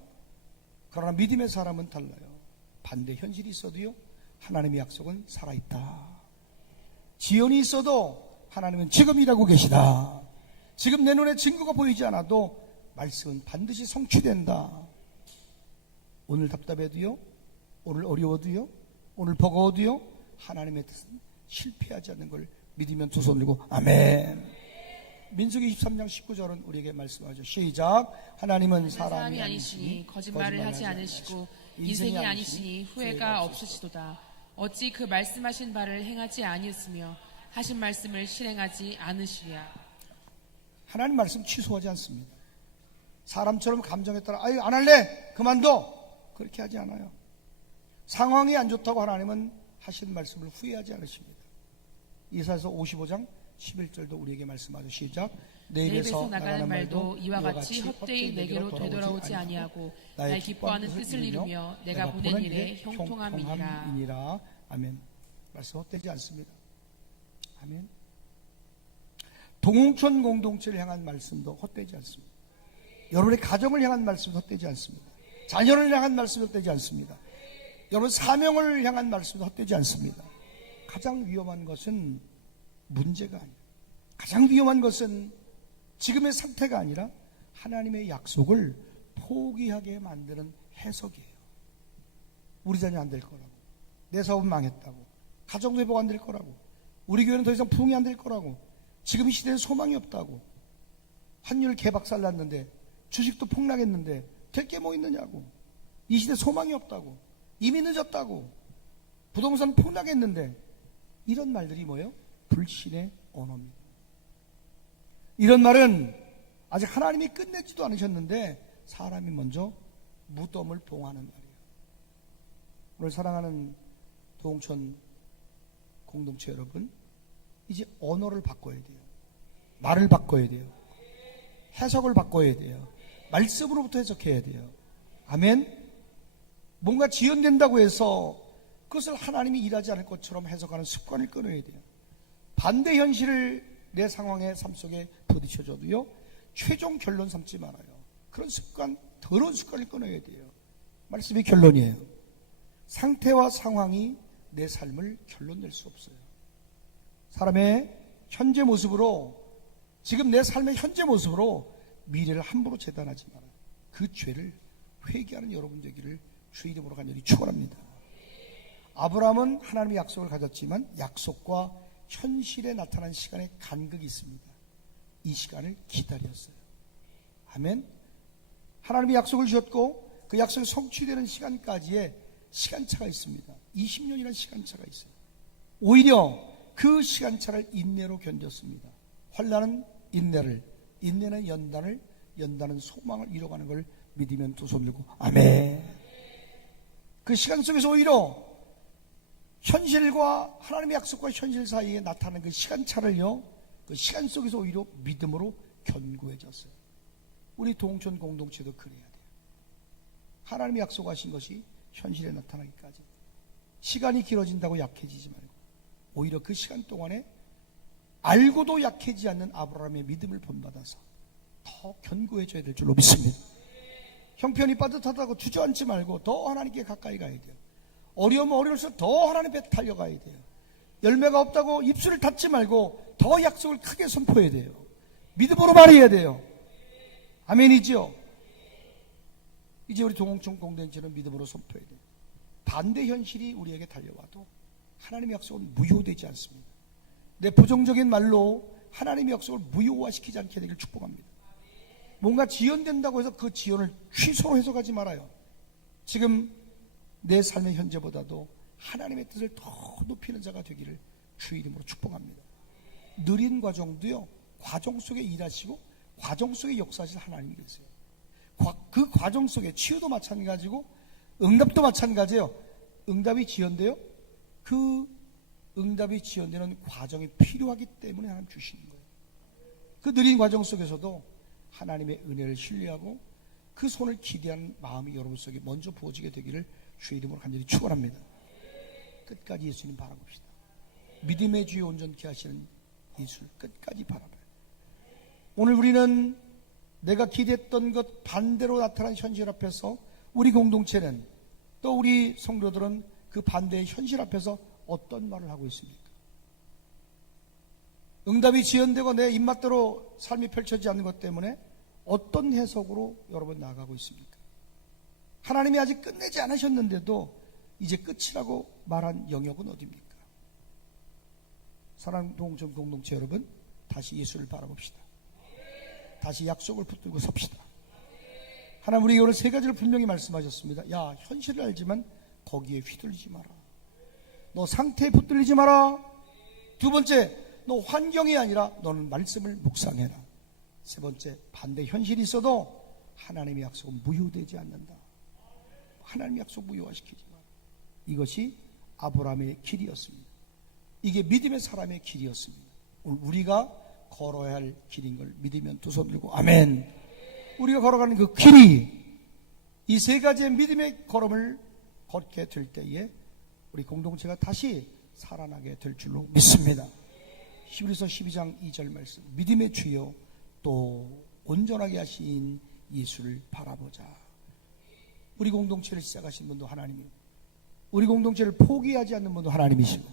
그러나 믿음의 사람은 달라요. 반대 현실이 있어도요, 하나님의 약속은 살아있다. 지연이 있어도 하나님은 지금 일하고 계시다. 지금 내 눈에 증거가 보이지 않아도 말씀은 반드시 성취된다. 오늘 답답해도요, 오늘 어려워도요, 오늘 버거워도요, 하나님의 뜻은 실패하지 않는 걸 믿으면 두 손 들고 아멘. 민수기 23장 19절은 우리에게 말씀하죠. 시작. 하나님은 사람이 아니시니 거짓말을 하지 않으시고 인생이 아니시니 후회가 없으시도다. 어찌 그 말씀하신 바를 행하지 아니었으며 하신 말씀을 실행하지 않으시랴. 하나님 말씀 취소하지 않습니다. 사람처럼 감정에 따라 아유 안 할래 그만둬 그렇게 하지 않아요. 상황이 안 좋다고 하나님은 하신 말씀을 후회하지 않으십니다. 이사야서 55장 11절도 우리에게 말씀하죠. 시작. 내 입에서 나가는 말도 이와 같이 헛되이 내게로 되돌아오지 아니하고 나의 기뻐하는 뜻을 이루며 내가 보낸 일에 형통함이니라. 아멘. 말씀 헛되지 않습니다. 아멘. 동천 공동체를 향한 말씀도 헛되지 않습니다. 여러분의 가정을 향한 말씀도 헛되지 않습니다. 자녀를 향한 말씀도 헛되지 않습니다. 여러분 사명을 향한 말씀도 헛되지 않습니다. 가장 위험한 것은 문제가 아니에요. 가장 위험한 것은 지금의 상태가 아니라 하나님의 약속을 포기하게 만드는 해석이에요. 우리 자녀 안 될 거라고, 내 사업은 망했다고, 가정도 회복 안 될 거라고, 우리 교회는 더 이상 부흥이 안 될 거라고, 지금 이 시대는 소망이 없다고, 환율 개박살 났는데, 주식도 폭락했는데 될 게 뭐 있느냐고, 이 시대 소망이 없다고, 이미 늦었다고, 부동산 폭락했는데, 이런 말들이 뭐예요? 불신의 언어입니다. 이런 말은 아직 하나님이 끝내지도 않으셨는데 사람이 먼저 무덤을 봉하는 말이에요. 오늘 사랑하는 도홍천 공동체 여러분, 이제 언어를 바꿔야 돼요. 말을 바꿔야 돼요. 해석을 바꿔야 돼요. 말씀으로부터 해석해야 돼요. 아멘. 뭔가 지연된다고 해서 그것을 하나님이 일하지 않을 것처럼 해석하는 습관을 끊어야 돼요. 반대 현실을 내 상황의 삶 속에 부딪혀줘도요, 최종 결론 삼지 말아요. 그런 습관, 더러운 습관을 끊어야 돼요. 말씀이 결론이에요. 상태와 상황이 내 삶을 결론 낼 수 없어요. 사람의 현재 모습으로, 지금 내 삶의 현재 모습으로 미래를 함부로 재단하지 말아요. 그 죄를 회개하는 여러분 되기를 주의 이름으로 간절히 축원합니다. 아브라함은 하나님의 약속을 가졌지만 약속과 현실에 나타난 시간에 간극이 있습니다. 이 시간을 기다렸어요. 아멘. 하나님이 약속을 주셨고 그 약속이 성취되는 시간까지의 시간차가 있습니다. 20년이라는 시간차가 있어요. 오히려 그 시간차를 인내로 견뎠습니다. 환난은 인내를, 인내는 연단을, 연단은 소망을 이뤄가는 걸 믿으면 두 손 들고 아멘. 그 시간 속에서 오히려 현실과 하나님의 약속과 현실 사이에 나타나는 그 시간차를요, 그 시간 속에서 오히려 믿음으로 견고해졌어요. 우리 동천 공동체도 그래야 돼요. 하나님이 약속하신 것이 현실에 나타나기까지 시간이 길어진다고 약해지지 말고 오히려 그 시간 동안에 알고도 약해지지 않는 아브라함의 믿음을 본받아서 더 견고해져야 될 줄로 믿습니다. 형편이 빠듯하다고 주저앉지 말고 더 하나님께 가까이 가야 돼요. 어려우면 어려울수록 더 하나님 배 달려가야 돼요. 열매가 없다고 입술을 닫지 말고 더 약속을 크게 선포해야 돼요. 믿음으로 말해야 돼요. 아멘이죠? 이제 우리 동홍천 공동체는 믿음으로 선포해야 돼요. 반대 현실이 우리에게 달려와도 하나님의 약속은 무효되지 않습니다. 내 부정적인 말로 하나님의 약속을 무효화시키지 않게 되길 축복합니다. 뭔가 지연된다고 해서 그 지연을 취소로 해석하지 말아요. 지금 내 삶의 현재보다도 하나님의 뜻을 더 높이는 자가 되기를 주의 이름으로 축복합니다. 느린 과정도요, 과정 속에 일하시고 과정 속에 역사하실 하나님이 계세요. 그 과정 속에 치유도 마찬가지고 응답도 마찬가지예요. 응답이 지연돼요. 그 응답이 지연되는 과정이 필요하기 때문에 하나님 주시는 거예요. 그 느린 과정 속에서도 하나님의 은혜를 신뢰하고 그 손을 기대하는 마음이 여러분 속에 먼저 부어지게 되기를 주의 이름으로 간절히 축원합니다. 끝까지 예수님 바라봅시다. 믿음의 주에 온전케 하시는 예수를 끝까지 바라봐요. 오늘 우리는 내가 기대했던 것 반대로 나타난 현실 앞에서 우리 공동체는 또 우리 성도들은 그 반대의 현실 앞에서 어떤 말을 하고 있습니까? 응답이 지연되고 내 입맛대로 삶이 펼쳐지지 않는 것 때문에 어떤 해석으로 여러분 나아가고 있습니까? 하나님이 아직 끝내지 않으셨는데도 이제 끝이라고 말한 영역은 어디입니까? 사랑하는 동천 공동체 여러분, 다시 예수를 바라봅시다. 다시 약속을 붙들고 섭시다. 하나님 우리에게 오늘 세 가지를 분명히 말씀하셨습니다. 야, 현실을 알지만 거기에 휘둘리지 마라. 너 상태에 붙들리지 마라. 두 번째, 너 환경이 아니라 너는 말씀을 묵상해라. 세 번째, 반대 현실이 있어도 하나님의 약속은 무효되지 않는다. 하나님의 약속 무효화시키지 마라. 이것이 아브라함의 길이었습니다. 이게 믿음의 사람의 길이었습니다. 오늘 우리가 걸어야 할 길인 걸 믿으면 두 손 들고 아멘. 우리가 걸어가는 그 길이 이 세 가지의 믿음의 걸음을 걷게 될 때에 우리 공동체가 다시 살아나게 될 줄로 믿습니다. 히브리서 12장 2절 말씀, 믿음의 주여 또 온전하게 하신 예수를 바라보자. 우리 공동체를 시작하신 분도 하나님이고 우리 공동체를 포기하지 않는 분도 하나님이시고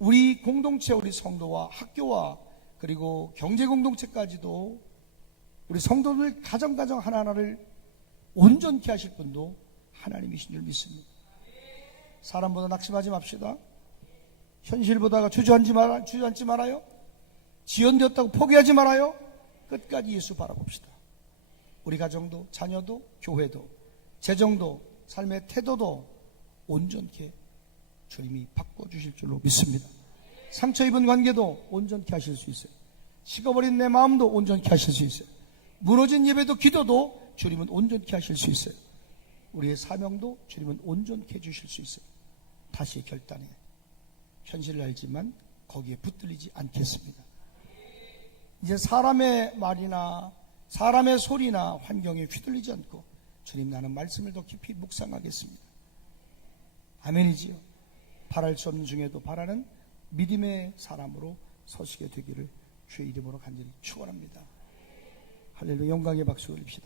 우리 공동체, 우리 성도와 학교와 그리고 경제 공동체까지도 우리 성도들 가정 하나하나를 온전케 하실 분도 하나님이신 줄 믿습니다. 사람보다 낙심하지 맙시다. 현실보다가 주저앉지 말아요. 지연되었다고 포기하지 말아요. 끝까지 예수 바라봅시다. 우리 가정도, 자녀도, 교회도, 재정도, 삶의 태도도 온전케 주님이 바꿔주실 줄로 믿습니다. 상처 입은 관계도 온전케 하실 수 있어요. 식어버린 내 마음도 온전케 하실 수 있어요. 무너진 예배도 기도도 주님은 온전케 하실 수 있어요. 우리의 사명도 주님은 온전케 해주실 수 있어요. 다시 결단해. 현실을 알지만 거기에 붙들리지 않겠습니다. 이제 사람의 말이나 사람의 소리나 환경에 휘둘리지 않고 주님, 나는 말씀을 더 깊이 묵상하겠습니다. 아멘이지요. 바랄 수 없는 중에도 바라는 믿음의 사람으로 서시게 되기를 주의 이름으로 간절히 축원합니다. 할렐루야. 영광의 박수 올립시다.